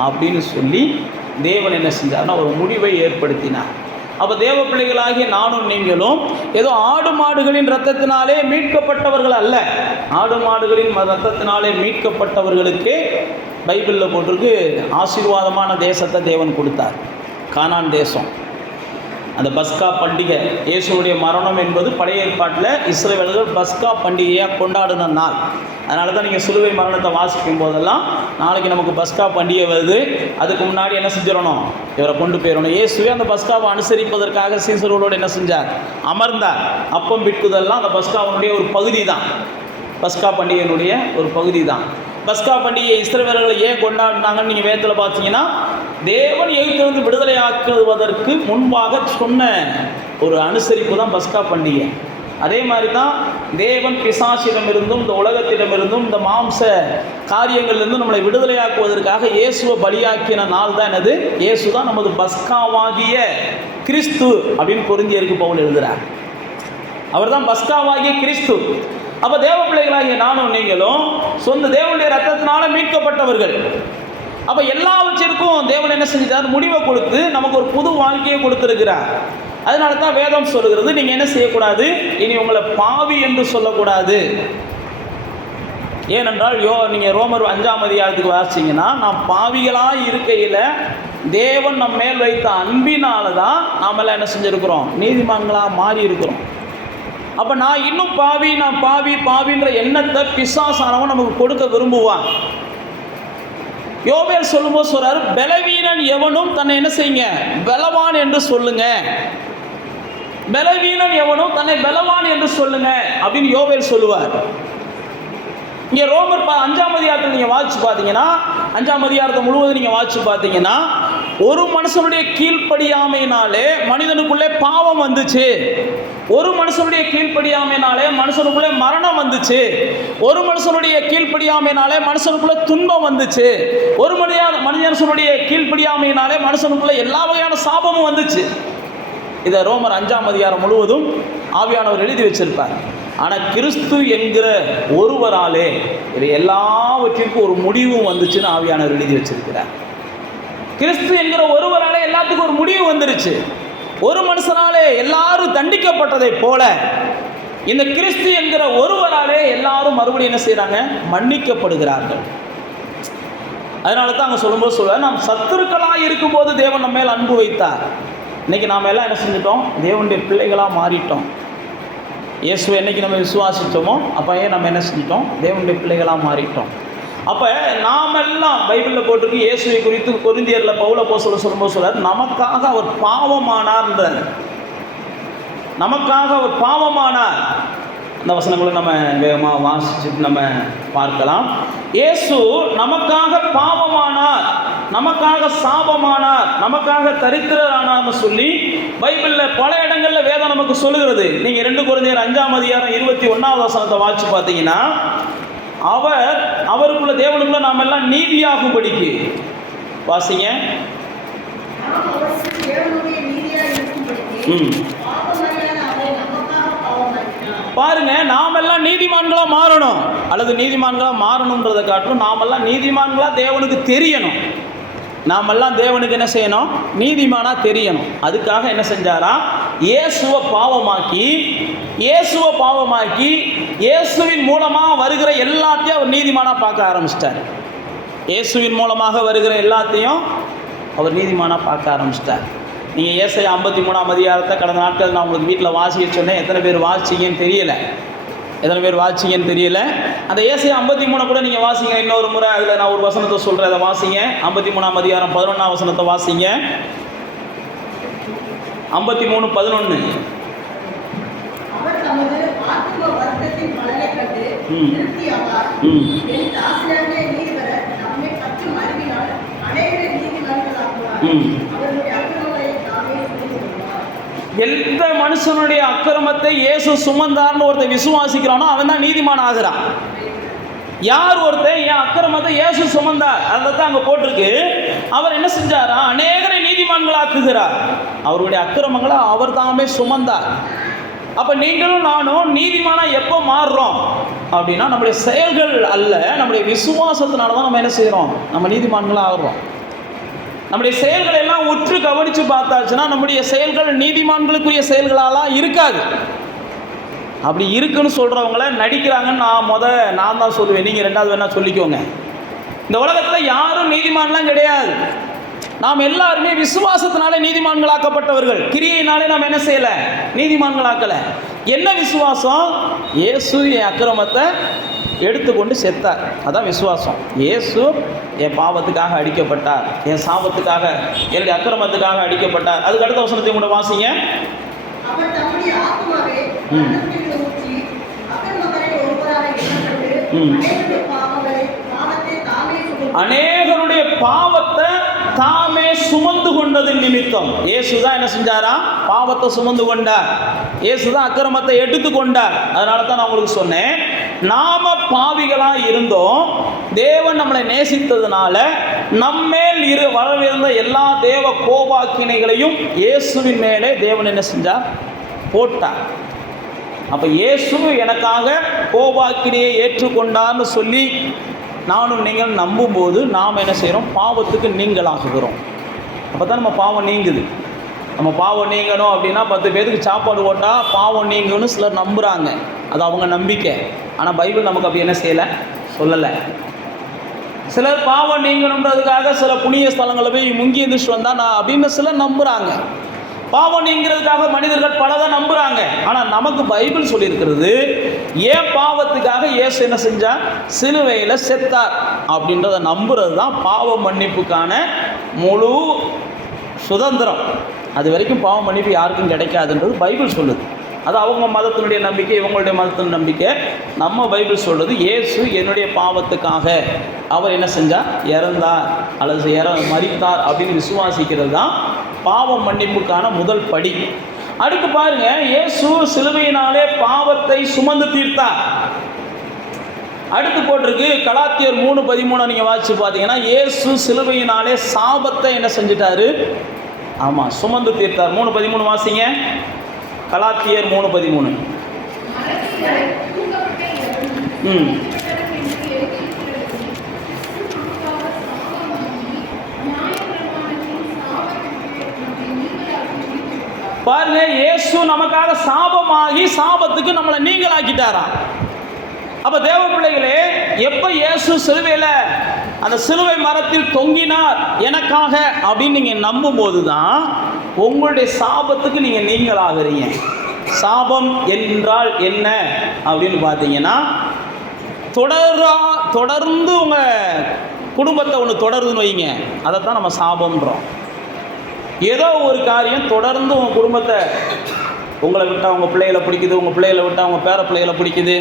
அப்படின்னு சொல்லி தேவன் என்ன செஞ்சார்னா ஒரு முடிவை ஏற்படுத்தினார். அப்போ தேவ பிள்ளைகளாகிய நானும் நீங்களும் ஏதோ ஆடு மாடுகளின் இரத்தத்தினாலே மீட்கப்பட்டவர்கள் அல்ல. ஆடு மாடுகளின் இரத்தத்தினாலே மீட்கப்பட்டவர்களுக்கு பைபிளில் போட்டிருக்கு ஆசீர்வாதமான தேசத்தை தேவன் கொடுத்தார், கானான் தேசம். அந்த பஸ்கா பண்டிகை, இயேசுடைய மரணம் என்பது பழைய ஏற்பாட்டில் இஸ்ரவேலர்கள் பஸ்கா பண்டிகையாக கொண்டாடின நாள். அதனால தான் நீங்கள் சிலுவை மரணத்தை வாசிக்கும் போதெல்லாம் நாளைக்கு நமக்கு பஸ்கா பண்டிகை வருது, அதுக்கு முன்னாடி என்ன செஞ்சிடணும்? இவரை கொண்டு போயிடணும். இயேசுவே அந்த பஸ்காவை அனுசரிப்பதற்காக சீசர்களோடு என்ன செஞ்சார்? அமர்ந்தார். அப்பம் பிட்குதெல்லாம் அந்த பஸ்காவினுடைய ஒரு பகுதி தான், பஸ்கா பண்டிகையினுடைய ஒரு பகுதி தான். பஸ்கா பண்டிகையை இஸ்ரவேலர்களை ஏன் கொண்டாடினாங்கன்னு நீங்கள் வேதத்தில் பார்த்தீங்கன்னா, தேவன் எகிப்திலிருந்து விடுதலை ஆக்குவதற்கு முன்பாக சொன்ன ஒரு அனுசரிப்பு தான் பஸ்கா பண்டிகை. அதே மாதிரி தான் தேவன் பிசாசிடமிருந்தும் இந்த உலகத்திடமிருந்தும் இந்த மாம்ச காரியங்கள்லேருந்து நம்மளை விடுதலையாக்குவதற்காக இயேசுவை பலியாக்கின நாள் தான் என்னது? இயேசு தான் நமது பஸ்காவாகிய கிறிஸ்து அப்படின்னு கொரிந்தியருக்கு பவுல் எழுதுகிறார். அவர் தான் பஸ்காவாகிய கிறிஸ்து. அப்போ தேவ பிள்ளைகளாகிய நானும் நீங்களும் சொந்த தேவனுடைய ரத்தத்தினால மீட்கப்பட்டவர்கள். அப்போ எல்லாவற்றிற்கும் தேவன் என்ன செஞ்சார்? முடிவை கொடுத்து நமக்கு ஒரு புது வாழ்க்கையை கொடுத்துருக்கிறார். அதனால தான் வேதம் சொல்லுகிறது, நீங்கள் என்ன செய்யக்கூடாது? இனி உங்களை பாவி என்று சொல்லக்கூடாது. ஏனென்றால் நீங்கள் ரோமர் 5ஆம் அதிகாரத்துக்கு வாசிச்சிங்கன்னா, நாம் பாவிகளாக இருக்கையில் தேவன் நம்ம மேல் வைத்த அன்பினால தான் நாமெல்லாம் என்ன செஞ்சுருக்கிறோம்? நீதிமான்களாக மாறி இருக்கிறோம். அப்போ நான் இன்னும் நான் பாவின்ற எண்ணத்தை பிசாசானவன் நமக்கு கொடுக்க விரும்புவான். யோவேல் சொல்லும்போது சொல்றாரு, பலவீனன் எவனும் தன்னை என்ன செய்யுங்க? பலவான் என்று சொல்லுங்க. பலவீனன் எவனும் தன்னை பலவான் என்று சொல்லுங்க அப்படின்னு யோவேல் சொல்லுவார். இங்கே ரோமர் 5ஆம் அதிகாரத்தில் நீங்கள் வாசிச்சு பார்த்தீங்கன்னா, 5ஆம் அதிகாரத்தை முழுவதும் நீங்கள் வாசிச்சு பார்த்தீங்கன்னா, ஒரு மனுஷனுடைய கீழ்ப்படியாமையினாலே மனிதனுக்குள்ளே பாவம் வந்துச்சு, ஒரு மனுஷனுடைய கீழ்ப்படியாமையினாலே மனுஷனுக்குள்ளே மரணம் வந்துச்சு, ஒரு மனுஷனுடைய கீழ்ப்படியாமையினாலே மனுஷனுக்குள்ளே துன்பம் வந்துச்சு, ஒரு மனுஷனுடைய கீழ்ப்படியாமையினாலே மனுஷனுக்குள்ளே எல்லா வகையான சாபமும் வந்துச்சு. இதை ரோமர் 5ஆம் அதிகாரம் முழுவதும் ஆவியானவர் எழுதி வச்சிருப்பார். ஆனால் கிறிஸ்து என்கிற ஒருவராலே இது எல்லாவற்றிற்கும் ஒரு முடிவும் வந்துச்சுன்னு ஆவியானவர் எழுதி வச்சிருக்கிறார். கிறிஸ்து என்கிற ஒருவராலே எல்லாத்துக்கும் ஒரு முடிவு வந்துருச்சு. ஒரு மனுஷனாலே எல்லாரும் தண்டிக்கப்பட்டதை போல இந்த கிறிஸ்து என்கிற ஒருவராலே எல்லாரும் மறுபடியும் என்ன செய்கிறாங்க? மன்னிக்கப்படுகிறார்கள். அதனால தான் அங்கே சொல்லும்போது சொல்லுவார், நாம் சத்துருக்களாக இருக்கும்போது தேவன் நம்ம மேல் அன்பு வைத்தார். இன்றைக்கி நாம் எல்லாம் என்ன செஞ்சிட்டோம்? தேவனுடைய பிள்ளைகளாக மாறிட்டோம். இயேசுவை என்னைக்கு நம்ம விசுவாசித்தோமோ அப்போயே நம்ம என்ன செஞ்சிட்டோம்? தேவனுடைய பிள்ளைகளாக மாறிட்டோம். அப்போ நாமெல்லாம் பைபிளில் போட்டிருக்கு, இயேசுவை குறித்து கொரிந்தியரில் பவுல் அப்போஸ்தலர் சொல்லும்போது சொல்றார், நமக்காக அவர் பாவமானார்ன்றார். நமக்காக அவர் பாவமானார். அந்த வசனங்களை நம்ம வேகமாக வாசிச்சுட்டு நம்ம பார்க்கலாம். இயேசு நமக்காக பாவமானார், நமக்காக சாபமானார், நமக்காக தரித்திரரானார்னு சொல்லி பைபிளில் பல இடங்களில் வேதம் நமக்கு சொல்லுகிறது. நீங்கள் 2 கொரிந்தியர் 5:21 வசனத்தை வாசிச்சு பார்த்தீங்கன்னா, அவருக்குள்ள தேவனுக்குள்ள நாம் எல்லாம் நீதியாகும்படிக்கு வாசிங்க. பாருங்க, நாமெல்லாம் நீதிமான்களா மாறணும், அல்லது நீதிமான்களா மாறணுன்றதை காட்டும் நாமெல்லாம் நீதிமான்களா தேவனுக்கு தெரியணும். நாமெல்லாம் தேவனுக்கு என்ன செய்யணும்? நீதிமானா தெரியணும். அதுக்காக என்ன செஞ்சாரா? இயேசுவை பாவமாக்கி இயேசுவின் மூலமாக வருகிற எல்லாத்தையும் அவர் நீதிமானாக பார்க்க ஆரம்பிச்சிட்டார். இயேசுவின் மூலமாக வருகிற எல்லாத்தையும் அவர் நீதிமானாக பார்க்க ஆரம்பிச்சிட்டார். நீங்கள் ஏசாயா 53ஆம் அதிகாரத்தை கடந்த நாட்கள் நான் உங்களுக்கு வீட்டில் வாசிக்க சொன்னேன். எத்தனை பேர் வாசிச்சிங்கன்னு தெரியல. அந்த ஏசாயா 53 கூட நீங்கள் வாசிங்க இன்னொரு முறை. அதில் நான் ஒரு வசனத்தை சொல்கிறேன், அதை வாசிங்க. 53ஆம் அதிகாரம் 11ஆம் வசனத்தை வாசிங்க. 53:11. எந்த மனுஷனுடைய அக்கிரமத்தை இயேசு சுமந்தார்னு ஒருத்தன் விசுவாசிக்கிறானோ அவன் தான் நீதிமான் ஆகிறான். யார் ஒருத்தன் என் அக்கிரமத்தை இயேசு சுமந்தார், அதான் அங்கே போட்டிருக்கு. அவர் என்ன செஞ்சாரா? அநேகரை நீதிமான்களாக்குகிறார். அவருடைய அக்கிரமங்களை அவர் தாமே சுமந்தார். அப்போ நீங்களும் நானும் நீதிமானா எப்போ மாறுறோம் அப்படின்னா, நம்முடைய செயல்கள் அல்ல, நம்முடைய விசுவாசத்தினால தான் நம்ம என்ன செய்கிறோம்? நம்ம நீதிமான்களாக ஆகிறோம். நம்முடைய செயல்களை எல்லாம் உற்று கவனித்து பார்த்தாச்சுன்னா நம்முடைய செயல்கள் நீதிமான்களுக்குரிய செயல்களாலாம் இருக்காது. அப்படி இருக்குன்னு சொல்கிறவங்கள நடிக்கிறாங்கன்னு நான் தான் சொல்லுவேன். நீங்கள் 2வது வேணா சொல்லிக்கோங்க. இந்த உலகத்தில் யாரும் நீதிமான்லாம் கிடையாது. நாம் எல்லாருமே விசுவாசத்தினாலே நீதிமான்களாக்கப்பட்டவர்கள். கிரியையினாலே நாம் என்ன செய்யலை? நீதிமான்களாக்கலை. என்ன விசுவாசம்? இயேசு என் அக்கிரமத்தை எடுத்துக்கொண்டு செத்தார், அதான் விசுவாசம். இயேசு என் பாவத்துக்காக அடிக்கப்பட்டார், என் சாபத்துக்காக, என்னுடைய அக்கிரமத்துக்காக அடிக்கப்பட்டார். அதுக்கு அடுத்த வசனத்தை கூட வாசிங்க. அநேகருடைய பாவத்தை தாமே சுமந்து கொண்டதின் நிமித்தம் இயேசு தான் என்ன செஞ்சாரா? பாவத்தை சுமந்து கொண்டார். இயேசு தான் அக்கிரமத்தை எடுத்துக்கொண்டார். அதனால தான் நான் உங்களுக்கு சொன்னேன், நாம பாவிகளாக இருந்தோம், தேவன் நம்மளை நேசித்ததுனால நம்மேல் வரவிருந்த எல்லா தேவ கோபாக்கினைகளையும் இயேசுவின் மேலே தேவன் என்ன செஞ்சார்? போட்டார். அப்போ இயேசு எனக்காக கோபாக்கினையை ஏற்றுக்கொண்டார்னு சொல்லி நானும் நீங்கள் நம்பும்போது நாம் என்ன செய்கிறோம்? பாவத்துக்கு நீங்களாகுகிறோம். அப்போ தான் நம்ம பாவம் நீங்குது. நம்ம பாவம் நீங்கணும் அப்படின்னா 10 பேருக்கு சாப்பாடு போட்டால் பாவம் நீங்கணும்னு சிலர் நம்புகிறாங்க. அது அவங்க நம்பிக்கை. ஆனால் பைபிள் நமக்கு அப்படி என்ன செய்யலை, சொல்லலை. சிலர் பாவம் நீங்கணுன்றதுக்காக சில புண்ணிய ஸ்தலங்களில் போய் முங்கி எழுந்திரிச்சு வந்தால் நான் அப்படின்னு சிலர் நம்புகிறாங்க. பாவம் நீங்கிறதுக்காக மனிதர்கள் பலதான் நம்புகிறாங்க. ஆனால் நமக்கு பைபிள் சொல்லியிருக்கிறது, ஏன் பாவத்துக்காக இயேசு என்ன செஞ்சார்? சிலுவையில் செத்தார் அப்படின்றத நம்புறது தான் பாவ மன்னிப்புக்கான முழு சுதந்திரம். அது வரைக்கும் பாவ மன்னிப்பு யாருக்கும் கிடைக்காதுன்றது பைபிள் சொல்லுது. அது அவங்க மதத்தினுடைய நம்பிக்கை, இவங்களுடைய மதத்தின் நம்பிக்கை. நம்ம பைபிள் சொல்கிறது, இயேசு என்னுடைய பாவத்துக்காக அவர் என்ன செஞ்சார்? இறந்தார் அல்லது மரித்தார் அப்படின்னு விசுவாசிக்கிறது தான் பாவம் மன்னிப்புக்கான முதல் படி. அடுத்து பாருங்க, இயேசு சிலுவையினாலே பாவத்தை சுமந்து தீர்த்தார். அடுத்து போட்டிருக்கு கலாத்தியர் 3:13. நீங்கள் வாசிச்சு பார்த்தீங்கன்னா, இயேசு சிலுவையினாலே சாபத்தை என்ன செஞ்சிட்டாரு? ஆமாம், சுமந்து தீர்த்தார். 3:13 வாசிங்க. கலாத்தியர் 3:13. பாருங்க, இயேசு நமக்காக சாபமாகி சாபத்துக்கு நம்மளை நீங்களாக்கிட்டாராம். அப்ப தேவ பிள்ளைகளே, எப்போ இயேசு சிலுவையில் அந்த சிலுவை மரத்தில் தொங்கினார் எனக்காக அப்படின்னு நீங்கள் நம்பும்போது தான் உங்களுடைய சாபத்துக்கு நீங்கள் நீங்களாகிறீங்க. சாபம் என்றால் என்ன அப்படின்னு பார்த்தீங்கன்னா, தொடர்ந்து உங்கள் குடும்பத்தை ஒன்று தொடருதுன்னு வைங்க, அதைத்தான் நம்ம சாபம்ன்றோம். ஏதோ ஒரு காரியம் தொடர்ந்து உங்கள் குடும்பத்தை, உங்களை விட்டால் உங்கள் பிள்ளைகளை பிடிக்குது, உங்கள் பிள்ளைகளை விட்டால் உங்கள் பேர பிள்ளைகளை பிடிக்குது,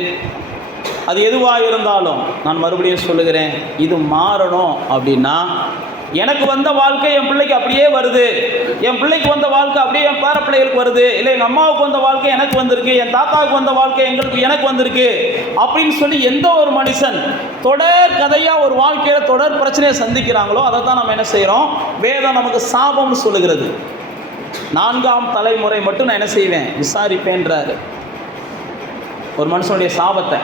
அது எதுவாக இருந்தாலும் நான் மறுபடியும் சொல்லுகிறேன், இது மாறணும். அப்படின்னா எனக்கு வந்த வாழ்க்கை என் பிள்ளைக்கு அப்படியே வருது, என் பிள்ளைக்கு வந்த வாழ்க்கை அப்படியே என் பேர பிள்ளைகளுக்கு வருது, இல்லை எங்கள் அம்மாவுக்கு வந்த வாழ்க்கை எனக்கு வந்திருக்கு, என் தாத்தாவுக்கு வந்த வாழ்க்கை எனக்கு வந்திருக்கு அப்படின்னு சொல்லி எந்த ஒரு மனுஷன் தொடர் கதையாக ஒரு வாழ்க்கையில் தொடர் பிரச்சனையை சந்திக்கிறாங்களோ அதை தான் நம்ம என்ன செய்கிறோம், வேதம் நமக்கு சாபம்னு சொல்லுகிறது. 4ஆம் தலைமுறை மட்டும் நான் என்ன செய்வேன், விசாரிப்பேன்றாரு ஒரு மனுஷனுடைய சாபத்தை.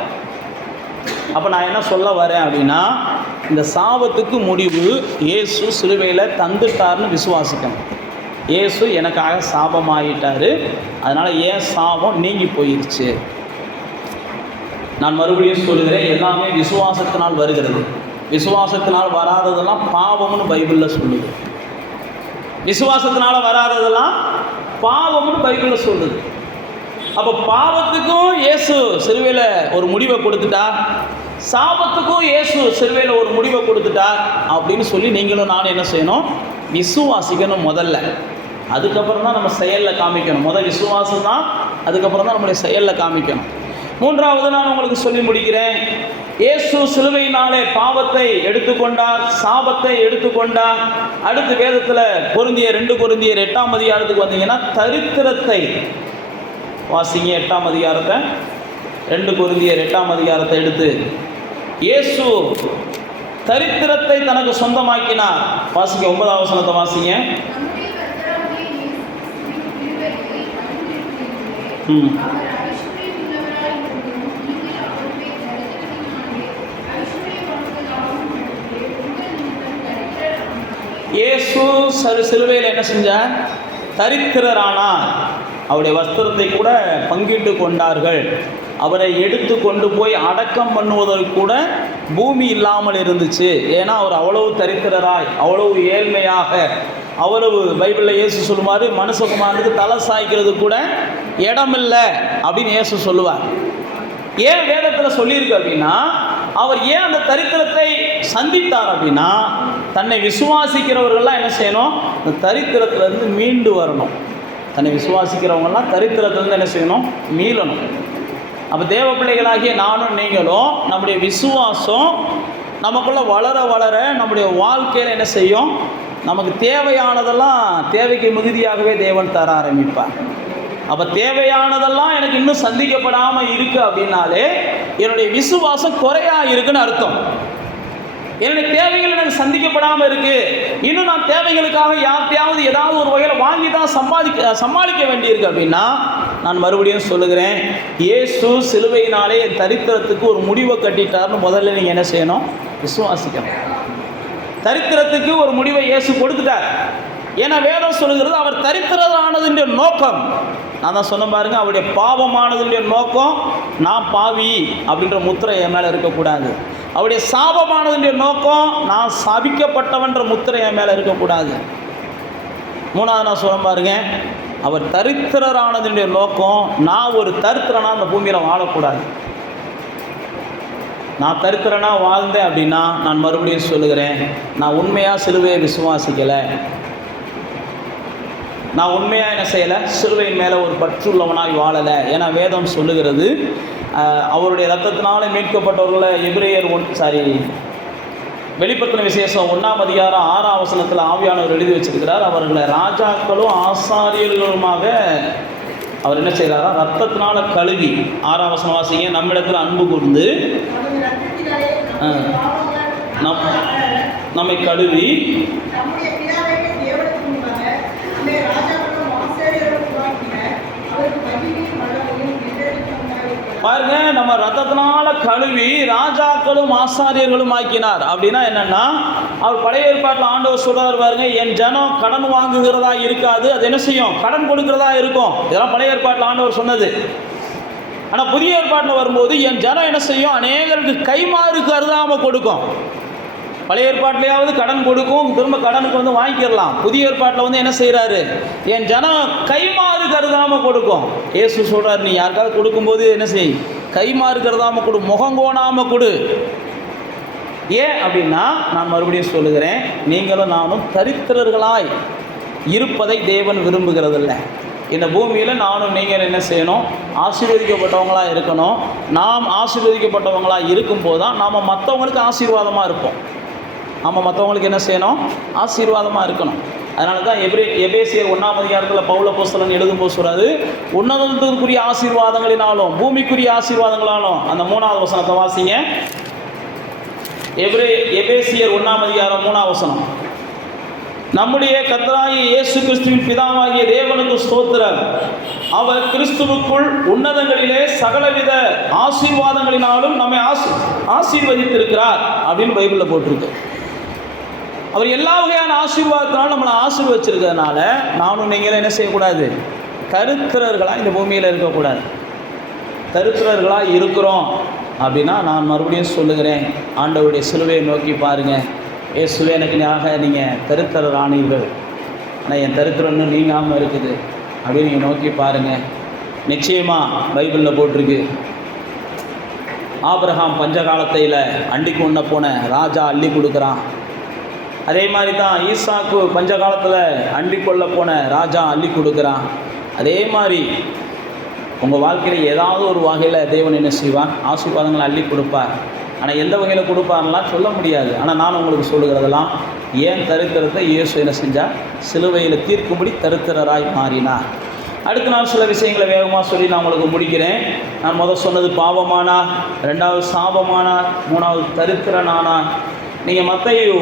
அப்போ நான் என்ன சொல்ல வரேன் அப்படின்னா, இந்த சாபத்துக்கு முடிவு இயேசு சிலுவையில் தந்துட்டார்னு விசுவாசிக்கணும். இயேசு எனக்காக சாபமாகிட்டார், அதனால் ஏன் சாபம் நீங்கி போயிடுச்சு. நான் மறுபடியும் சொல்லுகிறேன், எல்லாமே விசுவாசத்தினால் வருகிறது. விசுவாசத்தினால் வராததெல்லாம் பாவம்னு பைபிளில் சொல்லுது. விசுவாசத்தினால் வராததெல்லாம் பாவம்னு பைபிளில் சொல்லுது. அப்போ பாவத்துக்கும் இயேசு சிலுவையில் ஒரு முடிவை கொடுத்துட்டார், சாபத்துக்கும் இயேசு சிலுவையில் ஒரு முடிவை கொடுத்துட்டார் அப்படின்னு சொல்லி நீங்களும் நானும் என்ன செய்யணும், விசுவாசிக்கணும் முதல்ல. அதுக்கப்புறம் தான் நம்ம செயலில் காமிக்கணும். முதல் விசுவாசம் தான், அதுக்கப்புறம் தான் நம்மளுடைய செயலில் காமிக்கணும். 3வது நான் உங்களுக்கு சொல்லி முடிக்கிறேன். இயேசு சிலுவையினாலே பாவத்தை எடுத்துக்கொண்டார், சாபத்தை எடுத்துக்கொண்டார். அடுத்து வேதத்தில் 2 கொரிந்தியர் 8ஆம் அதிகாரத்துக்கு வந்தீங்கன்னா தரித்திரத்தை வாசிங்க. 8ஆம் அதிகாரத்தை, 2 கொரிந்தியர் 8ஆம் அதிகாரத்தை எடுத்து, இயேசு தரித்திரத்தை தனக்கு சொந்தமாக்கினார். வாசிங்க, 9ஆம் வசனத்தை வாசிங்க. இயேசு சிலுவையில் என்ன செஞ்சார், தரித்திரரானார். அவருடைய வஸ்திரத்தை கூட பங்கிட்டு கொண்டார்கள். அவரை எடுத்து கொண்டு போய் அடக்கம் பண்ணுவதற்கு கூட பூமி இல்லாமல் இருந்துச்சு. ஏன்னா அவர் அவ்வளவு தரித்திரராய், அவ்வளவு ஏழ்மையாக, அவ்வளவு பைபிளில் இயேசு சொல்லுவார், மனுஷகுமாரனுக்கு தலை சாய்க்கிறது கூட இடமில்லை அப்படின்னு இயேசு சொல்லுவார். ஏன் வேதத்தில் சொல்லியிருக்கு அப்படின்னா, அவர் ஏன் அந்த தரித்திரத்தை சந்தித்தார் அப்படின்னா, தன்னை விசுவாசிக்கிறவர்கள்லாம் என்ன செய்யணும், அந்த தரித்திரத்திலிருந்து மீண்டு வரணும். தன்னை விசுவாசிக்கிறவங்கெல்லாம் தரித்திரத்திலிருந்து என்ன செய்யணும், மீளணும். அப்போ தேவ பிள்ளைகளாகிய நானும் நீங்களும் நம்முடைய விசுவாசம் நமக்குள்ளே வளர வளர நம்முடைய வாழ்க்கையில் என்ன செய்யும், நமக்கு தேவையானதெல்லாம் தேவைக்கு மிகுதியாகவே தேவன் தர ஆரம்பிப்பார். அப்போ தேவையானதெல்லாம் எனக்கு இன்னும் சந்திக்கப்படாமல் இருக்குது அப்படின்னாலே என்னுடைய விசுவாசம் குறையா இருக்குன்னு அர்த்தம். என்னுடைய தேவைகள் எனக்கு சந்திக்கப்படாமல் இருக்குது, இன்னும் நான் தேவைகளுக்காக யார்கிட்டையாவது ஏதாவது ஒரு வகையில் வாங்கி தான் சமாளிக்க வேண்டியிருக்கு அப்படின்னா, நான் மறுபடியும் சொல்லுகிறேன், இயேசு சிலுவையினாலே என் தரித்திரத்துக்கு ஒரு முடிவை கட்டிட்டார்னு முதல்ல நீங்கள் என்ன செய்யணும், விசுவாசிக்கணும். தரித்திரத்துக்கு ஒரு முடிவை இயேசு கொடுத்துட்டார். ஏன்னா வேதம் சொல்லுகிறது, அவர் தரித்திரரானதுன்ற நோக்கம், நான் தான் சொன்ன பாருங்க, அவருடைய பாவமானதுடைய நோக்கம் நான் பாவி அப்படின்ற முத்திரை என் மேலே இருக்கக்கூடாது. அவருடைய சாபமானதுடைய நோக்கம் நான் சாபிக்கப்பட்டவன்ற முத்திரை என் மேலே இருக்கக்கூடாது. 3வது நான் சொல்ல பாருங்க, அவர் தரித்திரரானதுடைய நோக்கம் நான் ஒரு தரித்திரனா அந்த பூமியில் வாழக்கூடாது. நான் தரித்திரனா வாழ்ந்தேன் அப்படின்னா, நான் மறுபடியும் சொல்லுகிறேன், நான் உண்மையாக சிலுவையை விசுவாசிக்கலை, நான் உண்மையாக என்ன செய்யலை, சிலுவையின் மேலே ஒரு பற்றுள்ளவனாய் வாழலை. ஏன்னா வேதம் சொல்லுகிறது, அவருடைய இரத்தத்தினால மீட்கப்பட்டவர்களை வெளிப்படுத்தின விசேஷம் 1ஆம் அதிகாரம் 6ஆம் வசனத்தில் ஆவியானவர் எழுதி வச்சிருக்கிறார். அவர்களை ராஜாக்களும் ஆசாரியர்களுமாக அவர் என்ன செய்கிறாரா, ரத்தத்தினால கழுவி, 6ஆம் வசனம் வாசிங்க, நம்மிடத்தில் அன்பு கூர்ந்து நம்மை கழுவி பாருங்க, நம்ம ரத்தத்தினால கழுவி ராஜாக்களும் ஆசாரியர்களும் ஆக்கினார். அப்படின்னா என்னன்னா, அவர் பழைய ஏற்பாட்டில் ஆண்டவர் சொல்றாரு பாருங்க, என் ஜனம் கடன் வாங்குகிறதா இருக்காது, அது என்ன செய்யும், கடன் கொடுக்கிறதா இருக்கும். இதெல்லாம் பழைய ஏற்பாட்டில் ஆண்டவர் சொன்னது. ஆனால் புதிய ஏற்பாட்டில் வரும்போது என் ஜனம் என்ன செய்யும், அநேகருக்கு கைமாறு கருதாமல் கொடுக்கும். பழைய ஏற்பாட்டிலையாவது கடன் கொடுக்கும், திரும்ப கடனுக்கு வந்து வாங்கிக்கிறலாம். புதிய ஏற்பாட்டில் வந்து என்ன செய்கிறாரு, என் ஜனம் கைமாறு கருதாமல் கொடுக்கும். இயேசு சொல்கிறார், நீ யாருக்காவது கொடுக்கும்போது என்ன செய், கைமாறு கருதாமல் கொடு, முகங்கோணாமல் கொடு. ஏன் அப்படின்னா, நான் மறுபடியும் சொல்லுகிறேன், நீங்களும் நானும் தரித்திரர்களாய் இருப்பதை தேவன் விரும்புகிறதில்ல. இந்த பூமியில் நானும் நீங்கள் என்ன செய்யணும், ஆசீர்வதிக்கப்பட்டவங்களாக இருக்கணும். நாம் ஆசீர்வதிக்கப்பட்டவங்களாக இருக்கும்போது தான் நாம் மற்றவங்களுக்கு ஆசீர்வாதமாக இருப்போம். நம்ம மற்றவங்களுக்கு என்ன செய்யணும், ஆசீர்வாதமாக இருக்கணும். அதனால தான் எபேசியர் 1ஆம் அதிகாரத்தில் பவுல் அப்போஸ்தலன் எழுதும்போது சொல்கிறாரு, உன்னதத்திற்குரிய ஆசீர்வாதங்களினாலும் பூமிக்குரிய ஆசீர்வாதங்களாலும். அந்த 3வது வசனத்தை வாசிங்க. எபேசியர் 1ஆம் அதிகாரம் 3ஆம் வசனம். நம்முடைய கர்த்தராகிய இயேசு கிறிஸ்துவின் பிதாவாகிய தேவனுக்கு ஸ்தோத்திரம், அவர் கிறிஸ்துவுக்குள் உன்னதங்களிலே சகலவித ஆசீர்வாதங்களினாலும் நம்மை ஆசீர்வதித்திருக்கிறார் அப்படின்னு பைபிளில் போட்டிருக்கு. அவர் எல்லா வகையான ஆசீர்வாதத்தினாலும் நம்மளை ஆசீர்வதிச்சிருக்கிறதுனால நானும் நீங்களும் என்ன செய்யக்கூடாது, தரித்திரர்களாக இந்த பூமியில் இருக்கக்கூடாது. தரித்திரர்களாக இருக்கிறோம் அப்படின்னா, நான் மறுபடியும் சொல்லுகிறேன், ஆண்டவருடைய சிலுவையை நோக்கி பாருங்கள். இயேசுவே எனக்கு நீங்கள் தரித்திரர் ஆனீர்கள், ஆனால் என் தரித்திரன்னு நீங்காமல் இருக்குது அப்படின்னு நீங்கள் நோக்கி பாருங்கள். நிச்சயமாக பைபிளில் போட்டிருக்கு, ஆபிரகாம் பஞ்சகாலத்தையில் அண்டிக்கு உண்ண போன ராஜா அள்ளி கொடுக்குறான். அதே மாதிரி தான் ஈசாக்கு பஞ்சகாலத்தில் அண்டி கொள்ள போன ராஜா அள்ளி கொடுக்குறான். அதே மாதிரி உங்கள் வாழ்க்கையில் ஏதாவது ஒரு வகையில் தேவன் என்ன செய்வான், ஆசீர்வாதங்களை அள்ளி கொடுப்பார். ஆனால் எந்த வகையில் கொடுப்பார்லாம் சொல்ல முடியாது. ஆனால் நான் உங்களுக்கு சொல்லுகிறதெல்லாம், ஏன் தரித்திரத்தை இயேசு என்ன செஞ்சார், சிலுவையில் தீர்க்கும்படி தரித்திரராய் மாறினார். அடுத்த நாள் சில விஷயங்களை வேகமாக சொல்லி நான் உங்களுக்கு முடிக்கிறேன். நான் முதல் சொன்னது பாவமானா, 2வது சாபமானார், 3வது தரித்திரனானார். நீங்கள் மத்தேயு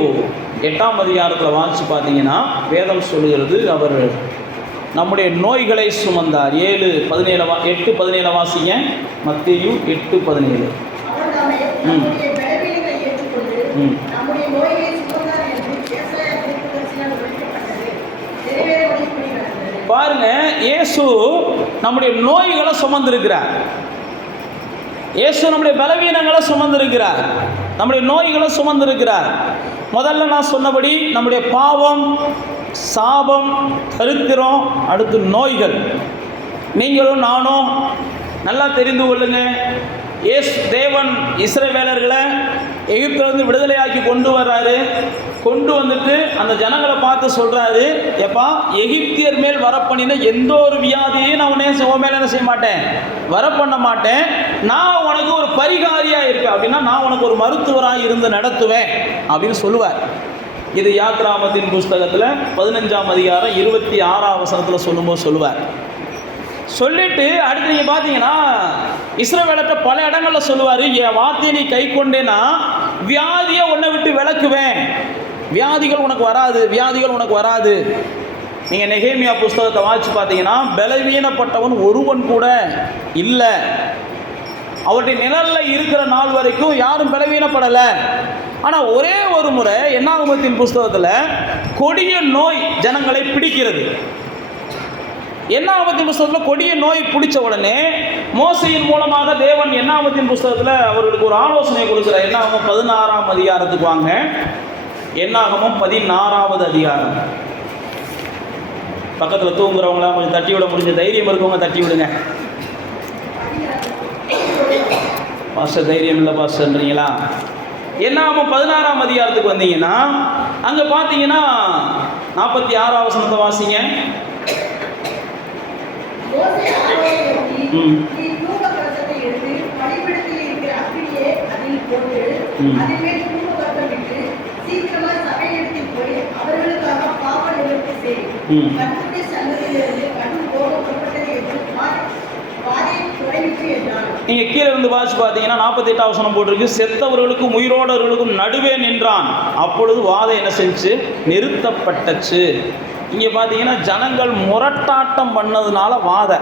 8ஆம் அதிகாரத்தில் வாசித்து பார்த்தீங்கன்னா வேதம் சொல்லுகிறது, அவர் நம்முடைய நோய்களை சுமந்தார். 8:17 வாசிங்க. மத்தேயு 8:17. பாருங்க, இயேசு நம்முடைய நோய்களை சுமந்திருக்கிறார். இயேசு நம்முடைய பலவீனங்களை சுமந்திருக்கிறார், நம்முடைய நோய்களை சுமந்திருக்கிறார். முதல்ல நான் சொன்னபடி நம்முடைய பாவம், சாபம், தரித்திரம், அடுத்து நோய்கள். நீங்களும் நானும் நல்லா தெரிந்து கொள்ளுங்க, தேவன் இஸ்ரவேலர்களை எகிப்திலிருந்து விடுதலையாக்கி கொண்டு வர்றாரு. கொண்டு வந்துட்டு அந்த ஜனங்களை பார்த்து சொல்கிறாரு, எப்பா, எகிப்தியர் மேல் வரப்பண்ணின எந்த ஒரு வியாதியையும் நான் உன் மேலே என்ன செய்ய மாட்டேன், வரப்பண்ண மாட்டேன். நான் உனக்கு ஒரு பரிகாரியாக இருக்கேன் அப்படின்னா, நான் உனக்கு ஒரு மருத்துவராக இருந்து நடத்துவேன் அப்படின்னு சொல்லுவார். இது யாத்ராமத்தின் புஸ்தகத்தில் 15ஆம் அதிகாரம் 26ஆம் வசனத்தில் சொல்லும்போது சொல்லுவார். சொல்லிட்டு அடுத்து நீங்கள் பார்த்தீங்கன்னா இஸ்ரவேலர்ட்ட பல இடங்களில் சொல்லுவார், என் வார்த்தையை நீ கை கொண்டேன்னா வியாதியை உன்னை விட்டு விலக்குவேன், வியாதிகள் உனக்கு வராது, வியாதிகள் உனக்கு வராது. நீங்கள் நெகேமியா புஸ்தகத்தை வாசித்து பார்த்தீங்கன்னா, பலவீனப்பட்டவன் ஒருவன் கூட இல்லை, அவருடைய நிழலில் இருக்கிற நாள் வரைக்கும் யாரும் பலவீனப்படலை. ஆனால் ஒரே ஒரு முறை என்னாகமத்தின் புஸ்தகத்தில் கொடிய நோய் ஜனங்களை பிடிக்கிறது. என்னாகமத்தின் புஸ்தகத்தில் கொடிய நோய் பிடிச்ச உடனே மோசையின் மூலமாக தேவன் என்னாகமத்தின் புஸ்தகத்தில் அவர்களுக்கு ஒரு ஆலோசனை கொடுக்குறார். என்னாகமம் 16ஆம் அதிகாரத்துக்கு வாங்க. என்னாகமம் 16வது அதிகாரம். பக்கத்தில் தூங்குறவங்களா கொஞ்சம் தட்டி விட முடிஞ்ச தைரியம் இருக்கவங்க தட்டி விடுங்க. பாஸ்டர் தைரியம் இல்லை பாஸ்டர்ன்றீங்களா? என்னாகமம் 16ஆம் அதிகாரத்துக்கு வந்தீங்கன்னா அங்கே பார்த்தீங்கன்னா 46ஆம் வசனத்தை வாசிங்க. நீங்க கீழே இருந்து வாசிச்சு பார்த்தீங்கன்னா 48ஆம் வசனம் போட்டிருக்கு, செத்தவர்களுக்கும் உயிரோடவர்களுக்கும் நடுவே நின்றான், அப்பொழுது வாதை என்ன செஞ்சு நிறுத்தப்பட்டச்சு. இங்கே பார்த்தீங்கன்னா ஜனங்கள் முரட்டாட்டம் பண்ணதுனால வாதை.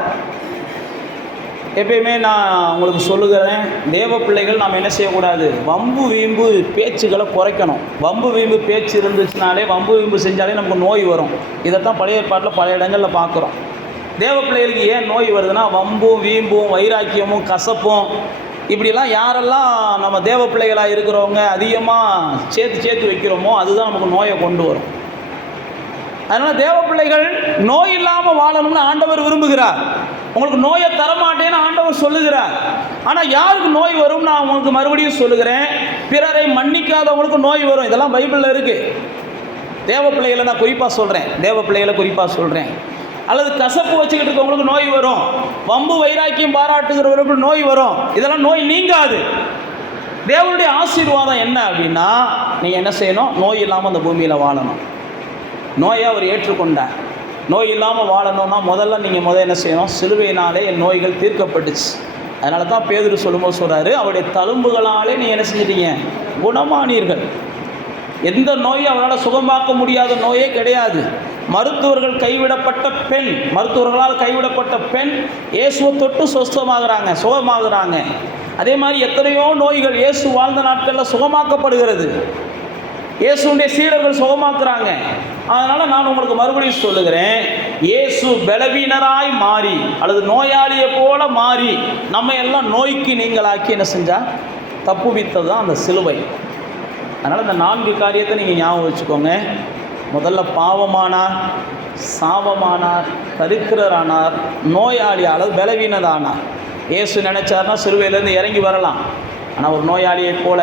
எப்பயுமே நான் உங்களுக்கு சொல்லுகிறேன், தேவ பிள்ளைகள் நாம் என்ன செய்யக்கூடாது, வம்பு வீம்பு பேச்சுகளை குறைக்கணும். வம்பு வீம்பு பேச்சு இருந்துச்சுனாலே, வம்பு வீம்பு செஞ்சாலே நமக்கு நோய் வரும். இதைத்தான் பழைய ஏற்பாட்டில் பல இடங்களில் பார்க்குறோம். தேவ பிள்ளைகளுக்கு ஏன் நோய் வருதுன்னா வம்பும் வீம்பும் வைராக்கியமும் கசப்பும் இப்படிலாம் யாரெல்லாம் நம்ம தேவ பிள்ளைகளாக இருக்கிறவங்க அதிகமாக சேர்த்து வைக்கிறோமோ அதுதான் நமக்கு நோயை கொண்டு வரும். அதனால் தேவ பிள்ளைகள் நோய் இல்லாமல் வாழணும்னு ஆண்டவர் விரும்புகிறார். உங்களுக்கு நோயை தரமாட்டேன்னு ஆண்டவர் சொல்லுகிறார். ஆனால் யாருக்கு நோய் வரும் நான் உங்களுக்கு மறுபடியும் சொல்லுகிறேன், பிறரை மன்னிக்காதவங்களுக்கு நோய் வரும். இதெல்லாம் பைபிளில் இருக்குது. தேவ பிள்ளைகளை நான் குறிப்பாக சொல்கிறேன். அல்லது கசப்பு வச்சுக்கிட்டு இருக்கவங்களுக்கு நோய் வரும், வம்பு வைராக்கியம் பாராட்டுகிறவர்களுக்கு நோய் வரும். இதெல்லாம் நோய் நீங்காது. தேவனுடைய ஆசீர்வாதம் என்ன அப்படின்னா, நீங்கள் என்ன செய்யணும்? நோய் இல்லாமல் அந்த பூமியில் வாழணும். நோயை அவர் ஏற்றுக்கொண்டார். நோய் இல்லாமல் வாழணும்னா முதல்ல நீங்கள் என்ன செய்யணும்? சிலுவையினாலே என் நோய்கள் தீர்க்கப்பட்டுச்சு. அதனால தான் பேதுரு சொல்லும்போது சொல்கிறாரு, அவருடைய தழும்புகளாலே நீங்கள் என்ன செஞ்சிட்டீங்க? குணமானீர்கள். எந்த நோயும் அவரால் சுகமாக்க முடியாத நோயே கிடையாது. மருத்துவர்களால் கைவிடப்பட்ட பெண் இயேசுவை தொட்டு சுகமாகுறாங்க. அதே மாதிரி எத்தனையோ நோய்கள் இயேசு வாழ்ந்த நாட்களில் சுகமாக்கப்படுகிறது. இயேசுடைய சீடர்கள் சுகமாக்குறாங்க. அதனால் நான் உங்களுக்கு மறுபடியும் சொல்லுகிறேன், இயேசு பலவீனராய் மாறி அல்லது நோயாளியை போல மாறி நம்ம எல்லாம் நோய்க்கு நீங்களாக்கி என்ன செஞ்சால் தப்புவித்தது தான் அந்த சிலுவை. அதனால் இந்த 4 காரியத்தை நீங்கள் ஞாபகம் வச்சுக்கோங்க. முதல்ல பாவமானார், சாபமானார், தரித்திரரானார், நோயாளி அல்லது பலவீனரானார். இயேசு நினைச்சார்னா சிலுவையிலேருந்து இறங்கி வரலாம். ஆனால் ஒரு நோயாளியை போல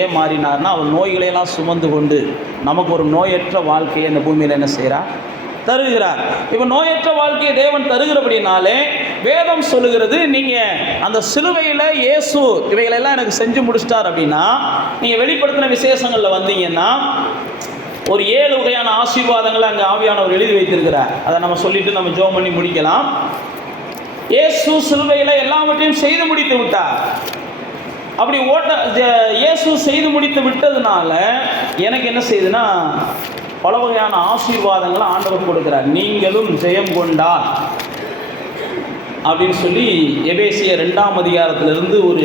ஏன் மாறினார்னா, அவர் நோய்களையெல்லாம் சுமந்து கொண்டு நமக்கு ஒரு நோயற்ற வாழ்க்கையை இந்த பூமியில் என்ன செய்கிறார்? தருகிறார். இப்போ நோயற்ற வாழ்க்கையை தேவன் தருகிறபடினாலே வேதம் சொல்லுகிறது, நீங்கள் அந்த சிலுவையில் இயேசு இவைகளெல்லாம் எனக்கு செஞ்சு முடிச்சிட்டார் அப்படின்னா, நீங்கள் வெளிப்படுத்தின விசேஷங்களில் வந்தீங்கன்னா ஒரு 7 வகையான ஆசீர்வாதங்களை அங்கே ஆவியானவர் எழுதி வைத்திருக்கிறார். அதை நம்ம சொல்லிட்டு நம்ம ஜெபம் பண்ணி முடிக்கலாம். இயேசு சிலுவையில் எல்லாவற்றையும் செய்து முடித்து விட்டார். அப்படி இயேசு செய்து முடித்து விட்டதுனால எனக்கு என்ன செய்யுதுன்னா, பல வகையான ஆசீர்வாதங்களை ஆண்டவர் கொடுக்கிறார். நீங்களும் ஜெயம் கொண்டார் அப்படின்னு சொல்லி எபேசியர் 2ஆம் அதிகாரத்திலிருந்து ஒரு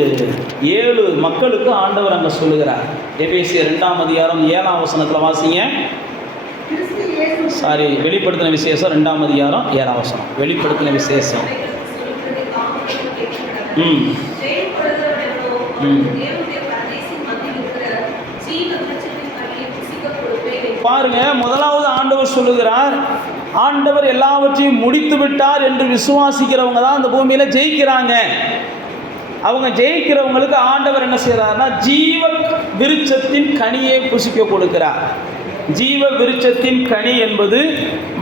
7 மக்களுக்கு ஆண்டவர் அங்கே சொல்லுகிறார். எபேசியர் 2ஆம் அதிகாரம் 7ஆம் வசனத்தில் வாசிங்க. வெளிப்படுத்தின விசேஷம் 2ஆம் அதிகாரம் 7ஆம் வசனம். வெளிப்படுத்தின விசேஷம். பாருங்க, முதலாவது ஆண்டவர் சொல்லுகிறார், ஆண்டவர் எல்லாவற்றையும் முடித்து விட்டார் என்று விசுவாசிக்கிறவங்க தான் அந்த பூமியில் ஜெயிக்கிறாங்க. அவங்க ஜெயிக்கிறவங்களுக்கு ஆண்டவர் என்ன செய்கிறார்னா, ஜீவ விருட்சத்தின் கனியை புசிக்க கொடுக்கிறார். ஜீவ விருட்சத்தின் கனி என்பது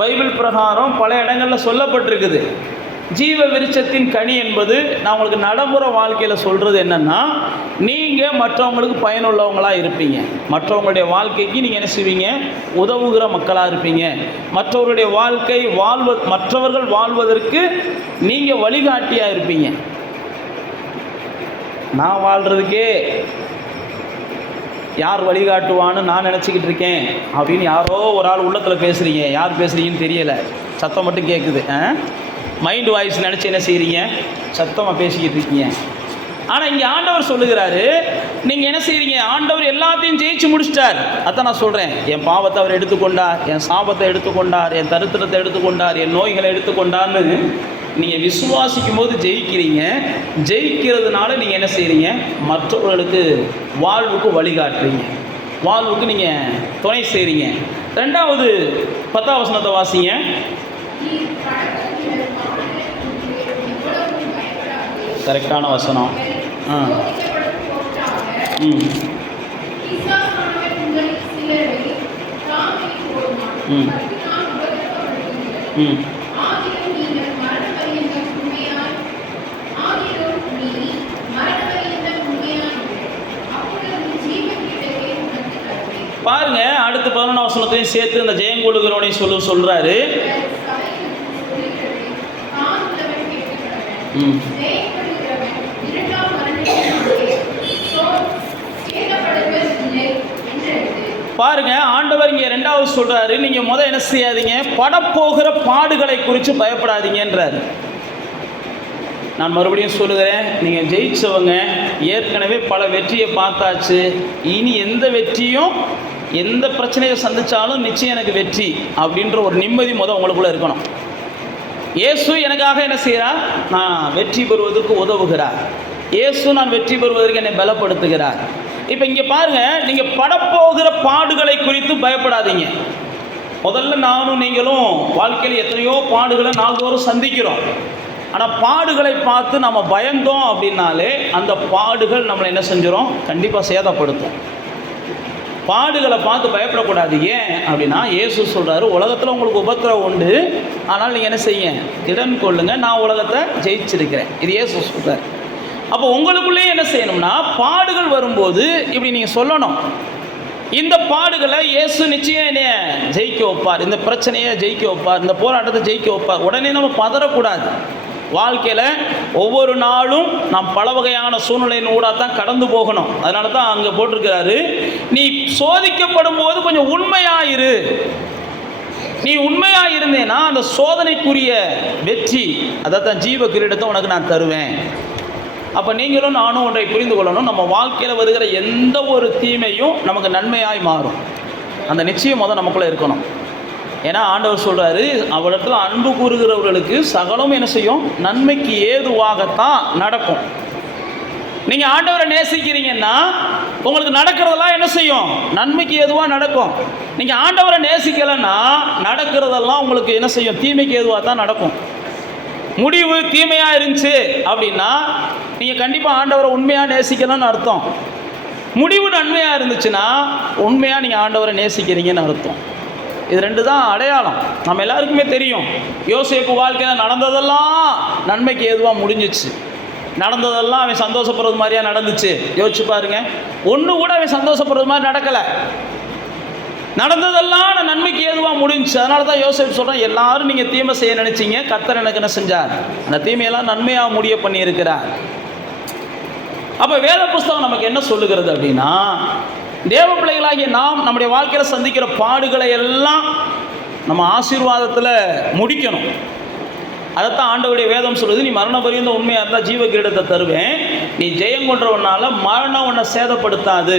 பைபிள் பிரகாரம் பல இடங்களில் சொல்லப்பட்டிருக்குது. ஜீவ விருட்சத்தின் கனி என்பது நான் உங்களுக்கு நடைமுறை வாழ்க்கையில் சொல்கிறது என்னென்னா, நீங்கள் மற்றவங்களுக்கு பயனுள்ளவங்களாக இருப்பீங்க. மற்றவங்களுடைய வாழ்க்கைக்கு நீங்கள் என்ன செய்வீங்க? உதவுகிற மக்களாக இருப்பீங்க. மற்றவருடைய மற்றவர்கள் வாழ்வதற்கு நீங்கள் வழிகாட்டியாக இருப்பீங்க. நான் வாழ்கிறதுக்கே யார் வழிகாட்டுவான்னு நான் நினச்சிக்கிட்டு இருக்கேன் அப்படின்னு யாரோ ஒரு ஆள் உள்ளத்தில் பேசுகிறீங்க. யார் பேசுகிறீங்கன்னு தெரியலை, சத்தம் மட்டும் கேட்குது. மைண்ட் வாய்ஸ் நினச்சி என்ன செய்கிறீங்க? சத்தமாக பேசிக்கிட்டு இருக்கீங்க. ஆனால் இங்கே ஆண்டவர் சொல்லுகிறாரு, நீங்கள் என்ன செய்கிறீங்க? ஆண்டவர் எல்லாத்தையும் ஜெயிச்சு முடிச்சிட்டார். அதான் நான் சொல்கிறேன், என் பாவத்தை அவர் எடுத்துக்கொண்டார், என் சாபத்தை எடுத்துக்கொண்டார், என் தரித்திரத்தை எடுத்துக்கொண்டார், என் நோய்களை எடுத்துக்கொண்டார்னு நீங்கள் விசுவாசிக்கும் போது ஜெயிக்கிறீங்க. ஜெயிக்கிறதுனால நீங்கள் என்ன செய்கிறீங்க? மற்றவர்களுக்கு வாழ்வுக்கு வழிகாட்டுறீங்க, வாழ்வுக்கு நீங்கள் துணை செய்கிறீங்க. 2வது 10ஆம் வசனத்தை வாசிங்க. கரெக்டான வசனம். பாருங்க, அடுத்து 11ஆம் வசனத்தையும் சேர்த்து இந்த ஜெயங்கொள்கிறவனை சொல்றாரு. பாருங்க, ஆண்டவர் இங்கே 2வது சொல்றாரு, நீங்க என்ன செய்யாதீங்க? படப்போகிற பாடுகளை குறித்து பயப்படாதீங்கன்றாரு. நான் மறுபடியும் சொல்லுகிறேன், நீங்கள் ஜெயிச்சவங்க ஏற்கனவே பல வெற்றியை பார்த்தாச்சு. இனி எந்த வெற்றியும் எந்த பிரச்சனையை சந்தித்தாலும் நிச்சயம் எனக்கு வெற்றி அப்படின்ற ஒரு நிம்மதி உங்களுக்குள்ளே இருக்கணும். இயேசு எனக்காக என்ன செய்கிறார்? நான் வெற்றி பெறுவதற்கு உதவுகிறார். இயேசு நான் வெற்றி பெறுவதற்கு என்னை பலப்படுத்துகிறார். இப்போ இங்கே பாருங்கள், நீங்கள் படப்போகிற பாடுகளை குறித்து பயப்படாதீங்க. முதல்ல நானும் நீங்களும் வாழ்க்கையில் எத்தனையோ பாடுகளை நாள்தோறும் சந்திக்கிறோம். ஆனால் பாடுகளை பார்த்து நம்ம பயந்தோம் அப்படின்னாலே அந்த பாடுகள் நம்மளை என்ன செஞ்சிடும்? கண்டிப்பாக சேதப்படுத்தும். பாடுகளை பார்த்து பயப்படக்கூடாது. ஏன் அப்படின்னா இயேசு சொல்கிறாரு, உலகத்தில் உங்களுக்கு உபத்திரவம் உண்டு, ஆனால் நீங்கள் என்ன செய்யுங்க? திடன் கொள்ளுங்க, நான் உலகத்தை ஜெயிச்சிருக்கிறேன். இது இயேசு சொல்கிறார். அப்போ உங்களுக்குள்ளே என்ன செய்யணும்னா, பாடுகள் வரும்போது இப்படி நீங்கள் சொல்லணும், இந்த பாடுகளை இயேசு நிச்சயம் என்னைய ஜெயிக்க வைப்பார், இந்த பிரச்சனையை ஜெயிக்க வைப்பார், இந்த போராட்டத்தை ஜெயிக்க வைப்பார். உடனே நம்ம பதறக்கூடாது. வாழ்க்கையில் ஒவ்வொரு நாளும் நாம் பல வகையான சூழ்நிலையின் ஊடாக தான் கடந்து போகணும். அதனால தான் அங்கே போட்டிருக்கிறாரு, நீ சோதிக்கப்படும் போது கொஞ்சம் உண்மையாயிரு. நீ உண்மையாக இருந்தேன்னா அந்த சோதனைக்குரிய வெற்றி, அதை தான் ஜீவ கிரீடத்தை உனக்கு நான் தருவேன். அப்போ நீங்களும் நானும் ஒன்றை புரிந்து கொள்ளணும், நம்ம வாழ்க்கையில் வருகிற எந்த ஒரு தீமையும் நமக்கு நன்மையாய் மாறும். அந்த நிச்சயம் முதல் நமக்குள்ளே இருக்கணும். ஏன்னா ஆண்டவர் சொல்கிறாரு, அவரிடத்தில் அன்பு கூறுகிறவர்களுக்கு சகலம் என்ன செய்யும்? நன்மைக்கு ஏதுவாகத்தான் நடக்கும். நீங்கள் ஆண்டவரை நேசிக்கிறீங்கன்னா உங்களுக்கு நடக்கிறதெல்லாம் என்ன செய்யும்? நன்மைக்கு ஏதுவாக நடக்கும். நீங்கள் ஆண்டவரை நேசிக்கலைன்னா நடக்கிறதெல்லாம் உங்களுக்கு என்ன செய்யும்? தீமைக்கு ஏதுவாக தான் நடக்கும். முடிவு தீமையாக இருந்துச்சு அப்படின்னா நீங்கள் கண்டிப்பாக ஆண்டவரை உண்மையாக நேசிக்கலன்னு அர்த்தம். முடிவு நன்மையாக இருந்துச்சுன்னா உண்மையாக நீங்கள் ஆண்டவரை நேசிக்கிறீங்கன்னு அர்த்தம். இது ரெண்டு தான் அடையாளம். நம்ம எல்லாருக்குமே தெரியும், யோசேப்பு வாழ்க்கையில் நடந்ததெல்லாம் நன்மைக்கு ஏதுவாக முடிஞ்சிச்சு. நடந்ததெல்லாம் அவன் சந்தோஷப்படுறது மாதிரியா நடந்துச்சு? யோசிச்சு பாருங்க. ஒன்று கூட அவன் சந்தோஷப்படுறது மாதிரி நடக்கலை. நடந்ததெல்லாம் நன்மைக்கு ஏதுவாக முடிஞ்சிச்சு. அதனால தான் யோசேப்பு சொல்கிறேன், எல்லாரும் நீங்கள் தீமை செய்ய நினைச்சிங்க, கர்த்தர் எனக்கு என்ன செஞ்சார்? அந்த தீமையெல்லாம் நன்மையாக முடிய பண்ணியிருக்கிறார். அப்போ வேத புஸ்தகம் நமக்கு என்ன சொல்லுகிறது அப்படின்னா, தேவ பிள்ளைகளாகிய நாம் நம்முடைய வாழ்க்கையில் சந்திக்கிற பாடுகளை எல்லாம் நம்ம ஆசீர்வாதத்தில் முடிக்கணும். அதைத்தான் ஆண்டவருடைய வேதம் சொல்லுது, நீ மரண பரியந்த உண்மையாக இருந்தால் ஜீவ கிரீடத்தை தருவேன், நீ ஜெயம் கொண்டவனால மரணம் உன்னை சேதப்படுத்தாது.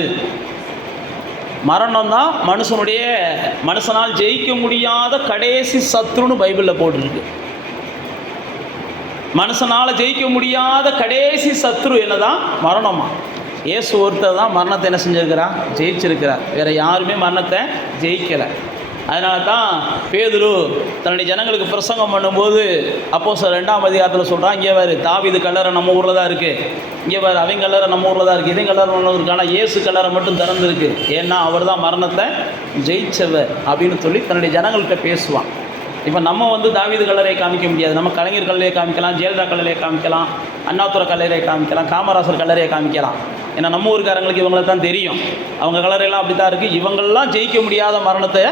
மரணம் தான் மனுஷனால் ஜெயிக்க முடியாத கடைசி சத்ருன்னு பைபிளில் போட்டிருக்கு. மனுஷனால் ஜெயிக்க முடியாத கடைசி சத்ரு என்னதான்? மரணமா. இயேசு ஒருத்தர் தான் மரணத்தை என்ன செஞ்சிருக்கிறார்? ஜெயிச்சிருக்கிறார். வேறு யாருமே மரணத்தை ஜெயிக்கலை. அதனால தான் பேதுரு தன்னுடைய ஜனங்களுக்கு பிரசங்கம் பண்ணும்போது அப்போஸ்தலர் 2ஆம் அதிகாரத்தில் சொல்கிறான், இங்கே வேறு தாவீது கல்லறை நம்ம ஊரில் தான் இருக்குது, இங்கே வேறு அவங்க கல்லறை நம்ம ஊரில் தான் இருக்குது, இதே கல்லறை ஒன்று இருக்குது, ஆனால் இயேசு கல்லறை மட்டும் திறந்துருக்கு. ஏன்னா அவர் தான் மரணத்தை ஜெயிச்சவர் அப்படின்னு சொல்லி தன்னுடைய ஜனங்கள்கிட்ட பேசுவான். இப்போ நம்ம தாவீது கல்லறையை காமிக்க முடியாது. நம்ம கலைஞர் கல்லறையை காமிக்கலாம், ஜெயலலிதா கல்லறையை காமிக்கலாம், அண்ணாதுரை கல்லறையை காமிக்கலாம், காமராசர் கல்லறையை காமிக்கலாம். ஏன்னா நம்ம ஊருக்காரங்களுக்கு இவங்களை தான் தெரியும், அவங்க கல்லறையெல்லாம் அப்படி தான் இருக்குது. இவங்கள்லாம் ஜெயிக்க முடியாத மரணத்தை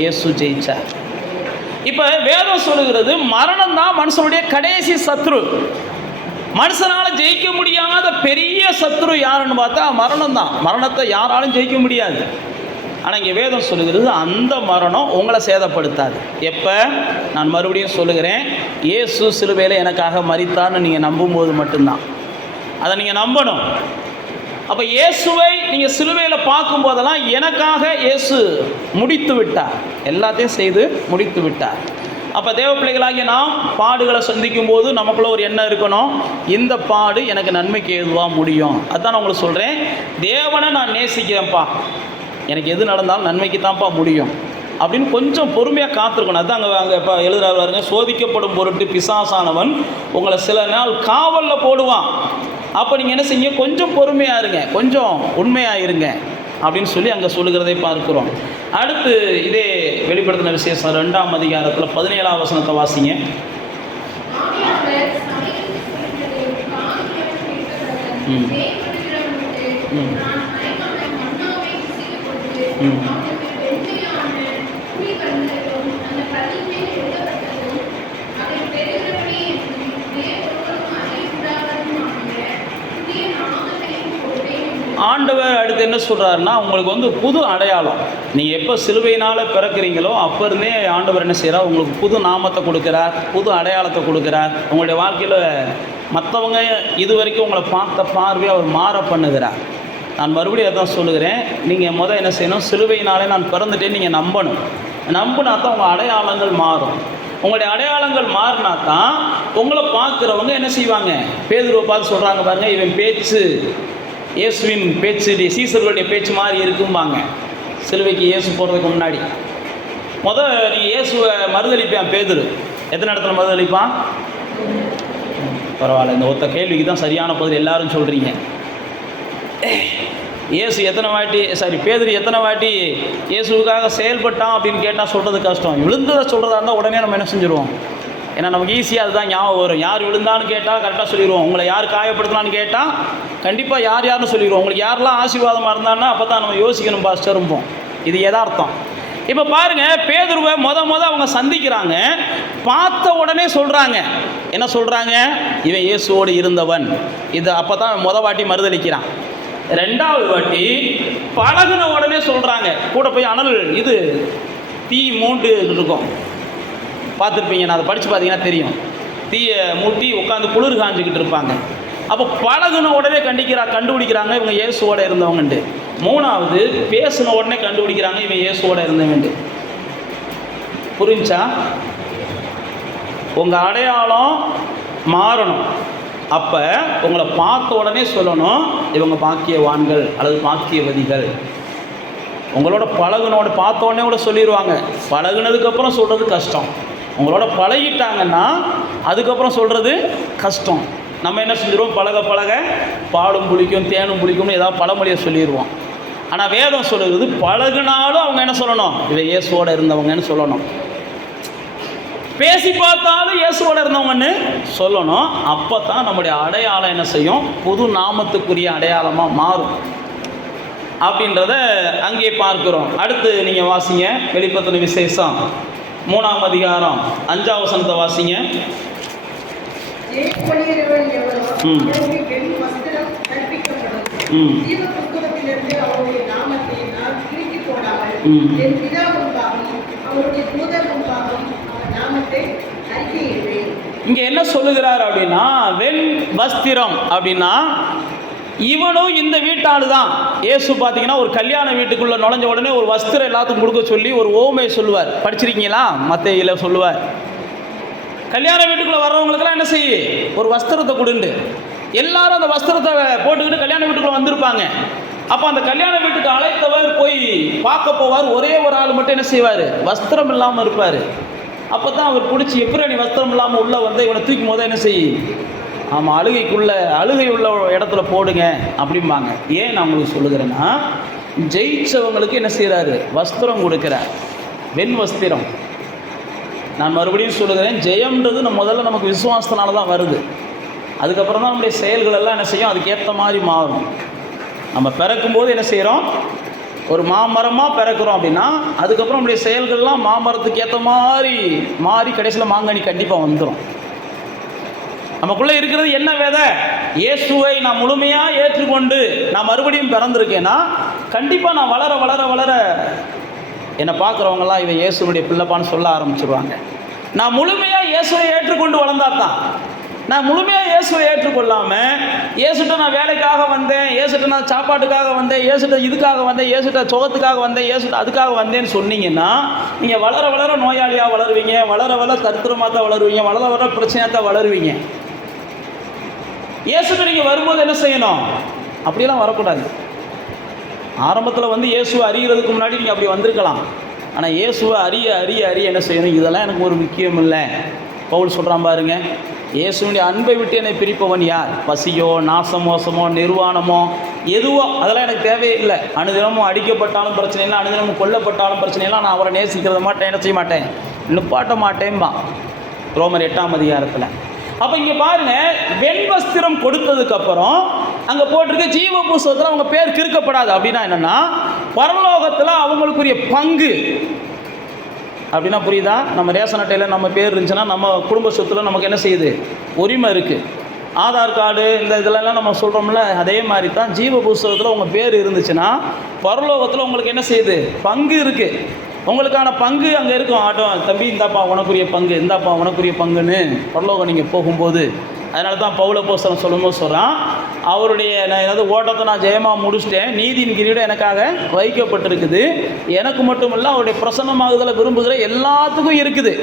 இயேசு ஜெயிச்சார். இப்போ வேதம் சொல்லுகிறது, மரணம் தான் மனுஷனுடைய கடைசி சத்ரு. மனுஷனால் ஜெயிக்க முடியாத பெரிய சத்ரு யாருன்னு பார்த்தா மரணம் தான். மரணத்தை யாராலும் ஜெயிக்க முடியாது. ஆனால் இங்கே வேதம் சொல்லுகிறது, அந்த மரணம் உங்களை சேதப்படுத்தாது. எப்போ? நான் மறுபடியும் சொல்லுகிறேன், இயேசு சிலுவையில் எனக்காக மரித்தார்னு நீங்கள் நம்பும்போது மட்டும்தான். அதை நீங்கள் நம்பணும். அப்போ இயேசுவை நீங்கள் சிலுவையில் பார்க்கும்போதெல்லாம் எனக்காக இயேசு முடித்து விட்டார், எல்லாத்தையும் செய்து முடித்து விட்டார். அப்போ தேவ பிள்ளைகளாகிய நாம் பாடுகளை சந்திக்கும் போது நமக்குள்ள ஒரு எண்ணம் இருக்கணும், இந்த பாடு எனக்கு நன்மைக்கு ஏதுவாக முடியும். அதுதான் நான் உங்களுக்கு சொல்கிறேன், தேவனை நான் நேசிக்கிறேன்ப்பா, எனக்கு எது நடந்தாலும் நன்மைக்கு தான்ப்பா முடியும் அப்படின்னு கொஞ்சம் பொறுமையாக காத்திருக்கணும். அதுதான் அங்கே இப்போ எழுதுறாருங்க, சோதிக்கப்படும் பொருட்டு பிசாசானவன் உங்களை சில நாள் காவலில் போடுவான். அப்போ நீங்கள் என்ன செய்யுங்க? கொஞ்சம் பொறுமையாக இருங்க, கொஞ்சம் உண்மையாக இருங்க அப்படின்னு சொல்லி அங்கே சொல்லுகிறதை பார்க்குறோம். அடுத்து இதே வெளிப்படுத்தின விசேஷம் 2ஆம் அதிகாரத்தில் 17ஆம் வசனத்தை வாசிங்க. ஆண்டவர் அடுத்து என்ன சொல்கிறாருன்னா, உங்களுக்கு புது அடையாளம். நீங்கள் எப்போ சிலுவையினால் பிறக்கிறீங்களோ அப்போ இருந்தே ஆண்டவர் என்ன செய்கிறார்? உங்களுக்கு புது நாமத்தை கொடுக்குறார், புது அடையாளத்தை கொடுக்குறார். உங்களுடைய வாழ்க்கையில் மற்றவங்க இது வரைக்கும் உங்களை பார்த்த பார்வையை அவர் மாற பண்ணுகிறார். நான் மறுபடியும் அதான் சொல்லுகிறேன், நீங்கள் என்ன செய்யணும்? சிலுவையினாலே நான் பிறந்துட்டேன்னு நீங்கள் நம்பணும். நம்பினா தான் உங்கள் அடையாளங்கள் மாறும். உங்களுடைய அடையாளங்கள் மாறினா தான் உங்களை பார்க்குறவங்க என்ன செய்வாங்க? பேதுருவை பார்த்து சொல்கிறாங்க பாருங்க, இவன் பேச்சு இயேசுவின் பேச்சு சீசர்களுடைய பேச்சு மாதிரி இருக்கும்பாங்க. சிலுவைக்கு இயேசு போகிறதுக்கு முன்னாடி நீ இயேசுவை மறுதளிப்பான் பேதுரு. எத்தனை இடத்துல மறுதளிப்பான்? பரவாயில்ல, இந்த ஒத்த கேள்விக்கு தான் சரியான பதில் எல்லாரும் சொல்கிறீங்க. இயேசு பேதுரு எத்தனை வாட்டி இயேசுவுக்காக செயல்பட்டான் அப்படின்னு கேட்டால் சொல்கிறது கஷ்டம். விழுந்ததை சொல்கிறதா இருந்தால் உடனே நம்ம என்ன செஞ்சுருவோம்? ஏன்னா நமக்கு ஈஸியாக அதுதான் ஞாபகம் வரும். யார் விழுந்தான்னு கேட்டால் கரெக்டாக சொல்லிடுவோம். உங்களை யார் காயப்படுத்தினான்னு கேட்டால் கண்டிப்பாக யாருன்னு சொல்லிடுவோம். உங்களுக்கு யாரெல்லாம் ஆசீர்வாதமாக இருந்தான்னா அப்போ தான் நம்ம யோசிக்கணும் பாஸ்டரும்போம். இது யதார்த்தம். இப்போ பாருங்கள், பேதுருவை அவங்க சந்திக்கிறாங்க. பார்த்த உடனே சொல்கிறாங்க, என்ன சொல்கிறாங்க? இவன் இயேசுவோடு இருந்தவன். இது அப்போ தான் வாட்டி மறுதளிக்கிறான். ரெண்டாவது வாட்டி பழகுன உடனே சொல்கிறாங்க. கூட போய் அனல் தீ மூண்டு இருக்கும், பார்த்துருப்பீங்க. நான் அதை படித்து பார்த்தீங்கன்னா தெரியும். தீயை மூட்டி உட்காந்து குளிர் காஞ்சிக்கிட்டு இருப்பாங்க. அப்போ பழகுன உடனே கண்டுபிடிக்கிறாங்க இவங்க இயேசுவோட இருந்தவங்கண்டு. மூணாவது பேசின உடனே கண்டுபிடிக்கிறாங்க இவன் இயேசுவோட இருந்தவங்கண்டு. புரிஞ்சா? உங்கள் அடையாளம் மாறணும். அப்போ உங்களை பார்த்த உடனே சொல்லணும் இவங்க பாக்கியவான்கள் அல்லது பாக்கியவதிகள். உங்களோட பார்த்த உடனே கூட சொல்லிடுவாங்க. பழகுனதுக்கப்புறம் சொல்கிறது கஷ்டம். உங்களோட பழகிட்டாங்கன்னா அதுக்கப்புறம் சொல்கிறது கஷ்டம். நம்ம என்ன செஞ்சிடுவோம்? பழக பாலும் புளிக்கும் தேனும் புளிக்கும்னு ஏதாவது பழமொழியை சொல்லிடுவோம். ஆனால் வேதம் சொல்லுறது பழகுனாலும் அவங்க என்ன சொல்லணும்? இவன் இயேசுவோடு இருந்தவங்கன்னு சொல்லணும். பேசி பார்த்தாலும் இயேசுவோட இருந்தவங்கன்னு சொல்லணும். அப்போ தான் நம்முடைய அடையாளம் என்ன செய்யும்? புது நாமத்துக்குரிய அடையாளமாக மாறும் அப்படின்றத அங்கே பார்க்கிறோம். அடுத்து நீங்கள் வாசிங்க, வெளிப்படுத்தின விசேஷம் 3ஆம் அதிகாரம் 5ஆம் வசனத்தை வாசிங்க. இங்க என்ன சொல்லுகிறார் அப்படின்னா, வெண் வஸ்திரம் அப்படின்னா இவனும் இந்த வீட்டாளு தான். இயேசு பார்த்தீங்கன்னா ஒரு கல்யாண வீட்டுக்குள்ளே நுழைஞ்ச உடனே ஒரு வஸ்திரம் எல்லாத்துக்கும் கொடுக்க சொல்லி ஒரு ஓமையை சொல்லுவார். படிச்சிருக்கீங்களா? மத்தேயில சொல்லுவார், கல்யாண வீட்டுக்குள்ளே வர்றவங்களுக்கெல்லாம் என்ன செய்ய, ஒரு வஸ்திரத்தை கொடுண்டு. எல்லாரும் அந்த வஸ்திரத்தை போட்டுக்கிட்டு கல்யாண வீட்டுக்குள்ளே வந்திருப்பாங்க. அப்போ அந்த கல்யாண வீட்டுக்கு அழைத்தவர் போய் பார்க்க போவார். ஒரே ஒரு ஆள் மட்டும் என்ன செய்வார்? வஸ்திரம் இல்லாமல் இருப்பார். அப்போ தான் அவர் பிடிச்சி, எப்படி நீ வஸ்திரம் இல்லாமல் உள்ளே வந்து இவனை தூக்கி போத என்ன செய்ய, ஆமாம் அழுகை உள்ள இடத்துல போடுங்க அப்படிம்பாங்க. ஏன் நான் உங்களுக்கு சொல்லுகிறேன்னா, ஜெயிச்சவங்களுக்கு என்ன செய்கிறாரு? வஸ்திரம் கொடுக்குறார், வெண் வஸ்திரம். நான் மறுபடியும் சொல்லுகிறேன், ஜெயம்ன்றது முதல்ல நமக்கு விசுவாசத்தினால தான் வருது. அதுக்கப்புறம் தான் நம்முடைய செயல்கள் எல்லாம் என்ன செய்யும்? அதுக்கேற்ற மாதிரி மாறும். நம்ம பிறக்கும்போது என்ன செய்கிறோம்? ஒரு மாமரமாக பிறக்கிறோம் அப்படின்னா அதுக்கப்புறம் நம்முடைய செயல்கள்லாம் மாமரத்துக்கு ஏற்ற மாதிரி மாறி கடைசியில் மாங்கனி கண்டிப்பாக வந்துடும். நமக்குள்ளே இருக்கிறது என்ன விதை? இயேசுவை நான் முழுமையாக ஏற்றுக்கொண்டு நான் மறுபடியும் பிறந்திருக்கேன்னா கண்டிப்பாக நான் வளர வளர வளர என்னை பார்க்குறவங்களாம் இவன் இயேசுனுடைய பிள்ளைப்பான்னு சொல்ல ஆரம்பிச்சிருவாங்க. நான் முழுமையாக இயேசுவை ஏற்றுக்கொண்டு வளர்ந்தா தான். நான் முழுமையாக இயேசுவை ஏற்றுக்கொள்ளாமல், இயேசுட்ட நான் வேலைக்காக வந்தேன், இயேசுட்ட நான் சாப்பாட்டுக்காக வந்தேன், இயேசுட்ட இதுக்காக வந்தேன், இயேசுட்ட சுகத்துக்காக வந்தேன், இயேசுட்ட அதுக்காக வந்தேன்னு சொன்னீங்கன்னா நீங்கள் வளர வளர நோயாளியாக வளருவீங்க, வளர வளர தரித்திரமாக தான் வளருவீங்க, வளர வளர பிரச்சனையாக தான் வளருவீங்க. இயேசுட்ட நீங்கள் வரும்போது என்ன செய்யணும்? அப்படியெல்லாம் வரக்கூடாது. ஆரம்பத்தில் வந்து இயேசுவை அறிகிறதுக்கு முன்னாடி நீங்கள் அப்படி வந்திருக்கலாம். ஆனால் இயேசுவை அறிய அறிய அறிய என்ன செய்யணும்? இதெல்லாம் எனக்கு ஒரு முக்கியம் இல்லை. பவுல் சொல்கிறான் பாருங்க, இயேசுனுடைய அன்பை விட்டு என்னை பிரிப்பவன் யார்? பசியோ நாசமோசமோ நிர்வாணமோ எதுவோ அதெல்லாம் எனக்கு தேவையில்லை. அனுதினமும் அடிக்கப்பட்டாலும் பிரச்சனை இல்லை, அனுதினமும் கொல்லப்பட்டாலும் பிரச்சனை இல்லை, நான் அவரை நேசிக்கிறத மாட்டேன், என்ன செய்ய மாட்டேன், நிப்பாட்ட மாட்டேன்பா ரோமர் 8ஆம் அதிகாரத்தில். அப்போ இங்கே பாருங்கள், வெண் வஸ்திரம் கொடுத்ததுக்கப்புறம் அங்கே போட்டிருக்க ஜீவ புஸ்தகத்தில் அவங்க பேர் கிறுக்கப்படாது. அப்படின்னா என்னென்னா, பரலோகத்தில் அவங்களுக்குரிய பங்கு அப்படின்னா புரியுதா? நம்ம ரேஷன் அட்டையில் நம்ம பேர் இருந்துச்சுன்னா நம்ம குடும்ப சொத்தில் நமக்கு என்ன செய்யுது? உரிமை இருக்குது. ஆதார் கார்டு இந்த இதெல்லாம் நம்ம சொல்கிறோம்ல, அதே மாதிரி தான் ஜீவ புஸ்தகத்தில் உங்கள் பேர் இருந்துச்சுன்னா பரலோகத்தில் உங்களுக்கு என்ன செய்யுது? பங்கு இருக்குது. உங்களுக்கான பங்கு அங்கே இருக்கும். ஆட்டோ தம்பி இந்தாப்பா உனக்குரிய பங்கு, இந்தாப்பா உனக்குரிய பங்குன்னு பரலோகம் நீங்கள் போகும்போது. அதனால தான் பவுல் அப்போஸ்தலன் சொல்லும்போது சொல்கிறான், அவருடைய நான் ஏதாவது ஓட்டத்தை நான் ஜெயமாக முடிச்சிட்டேன், நீதியின் கிரீடம் எனக்காக வைக்கப்பட்டிருக்குது, எனக்கு மட்டும் இல்லை அவருடைய பிரசன்னமாகுதலை விரும்புகிற எல்லாத்துக்கும் இருக்குது.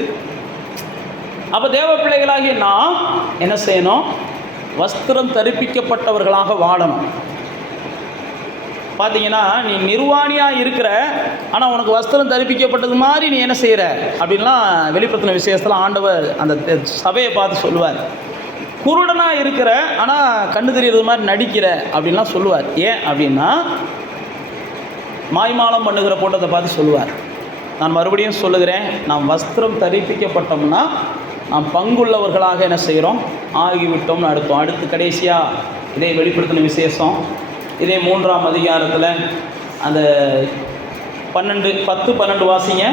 அப்போ தேவ பிள்ளைகளாகிய நாம் என்ன செய்யணும்? வஸ்திரம் தரிப்பிக்கப்பட்டவர்களாக வாழணும். பார்த்தீங்கன்னா, நீ நிர்வாணியாக இருக்கிற, ஆனால் உனக்கு வஸ்திரம் தரிப்பிக்கப்பட்டது மாதிரி நீ என்ன செய்கிற அப்படின்லாம் வெளிப்படுத்தின விசேஷத்தில் ஆண்டவர் அந்த சபையை பார்த்து சொல்லுவார். குருடனாக இருக்கிற, ஆனால் கண்ணு தெரிகிறது மாதிரி நடிக்கிற அப்படின்லாம் சொல்லுவார். ஏன் அப்படின்னா, மாய்மாலம் பண்ணுகிற கூட்டத்தை பார்த்து சொல்லுவார். நான் மறுபடியும் சொல்லுகிறேன், நாம் வஸ்திரம் தரிப்பிக்கப்பட்டோம்னா நாம் பங்குள்ளவர்களாக என்ன செய்கிறோம்? ஆகிவிட்டோம்னு அர்த்தம். அடுத்து கடைசியாக இதை வெளிப்படுத்தின விசேஷம், இதே 3ஆம் அதிகாரத்தில் அந்த 10-12 வாசிங்க.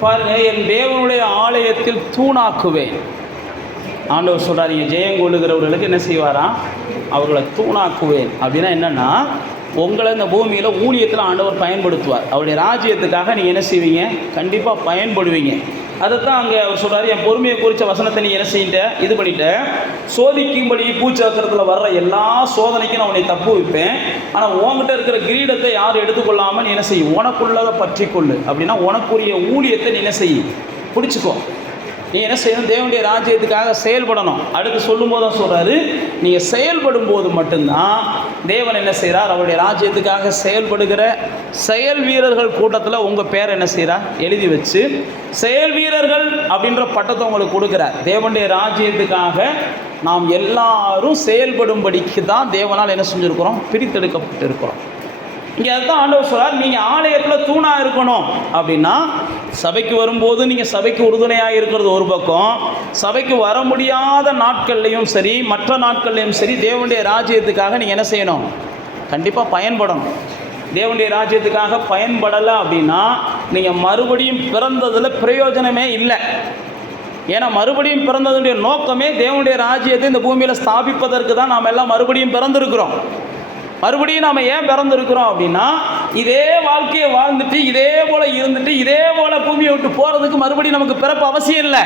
பாருங்க, என் தேவனுடைய ஆலயத்தில் தூணாக்குவேன். ஆண்டவர் சொல்கிறார், நீங்கள் ஜெயம் கொள்ளுகிறவர்களுக்கு என்ன செய்வாராம்? அவர்களை தூணாக்குவேன். அப்படின்னா என்னென்னா, உங்களை இந்த பூமியில் ஊழியத்தில் ஆண்டவர் பயன்படுத்துவார். அவருடைய ராஜ்யத்துக்காக நீங்கள் என்ன செய்வீங்க? கண்டிப்பாக பயன்படுவீங்க. அதைத்தான் அங்கே அவர் சொல்கிறார், என் பொறுமையை குறித்த வசனத்தை நீ என்ன செய்யிட்ட? இது பண்ணிட்ட. சோதிக்கும்படி பூச்சக்கரத்தில் வர்ற எல்லா சோதனைக்கும் நான் உன்னை தப்பு வைப்பேன். ஆனால் உன்கிட்ட இருக்கிற கிரீடத்தை யாரும் எடுத்துக்கொள்ளாமல் நீ என்ன செய்யும்? உனக்குள்ளதை பற்றி கொள்ளு. அப்படின்னா உனக்குரிய ஊழியத்தை நீ என்ன செய்யும்? பிடிச்சிக்கோ. நீ என்ன செய்யணும்? தேவனுடைய ராஜ்யத்துக்காக செயல்படணும். அடுத்து சொல்லும் போது தான் சொல்கிறாரு, நீங்கள் செயல்படும் போது மட்டும்தான் தேவன் என்ன செய்கிறார்? அவருடைய ராஜ்யத்துக்காக செயல்படுகிற செயல் வீரர்கள் கூட்டத்தில் உங்கள் பேர் என்ன செய்கிறார்? எழுதி வச்சு செயல் வீரர்கள் அப்படின்ற பட்டத்தை உங்களுக்கு கொடுக்குறார். தேவனுடைய ராஜ்யத்துக்காக நாம் எல்லாரும் செயல்படும்படிக்கு தான் தேவனால் என்ன செஞ்சுருக்கிறோம்? பிரித்தெடுக்கப்பட்டு இருக்கிறோம். இங்கே அதுதான் ஆண்டவர் சொல்கிறார், நீங்கள் ஆலயத்தில் தூணாக இருக்கணும். அப்படின்னா சபைக்கு வரும்போது நீங்கள் சபைக்கு உறுதுணையாக இருக்கிறது ஒரு பக்கம், சபைக்கு வர முடியாத நாட்கள்லையும் சரி மற்ற நாட்கள்லையும் சரி தேவனுடைய ராஜ்யத்துக்காக நீங்கள் என்ன செய்யணும்? கண்டிப்பாக பயன்படணும். தேவனுடைய ராஜ்யத்துக்காக பயன்படலை அப்படின்னா நீங்கள் மறுபடியும் பிறந்ததில் பிரயோஜனமே இல்லை. ஏன்னா மறுபடியும் பிறந்ததுடைய நோக்கமே தேவனுடைய ராஜ்யத்தை இந்த பூமியில் ஸ்தாபிப்பதற்கு தான் நாம் எல்லாம் மறுபடியும் பிறந்திருக்கிறோம். மறுபடியும் நாம் ஏன் பிறந்திருக்கிறோம் அப்படின்னா, இதே வாழ்க்கையை வாழ்ந்துட்டு இதே போல் இருந்துட்டு இதே போல் பூமியை விட்டு போகிறதுக்கு மறுபடியும் நமக்கு பிறப்பு அவசியம் இல்லை.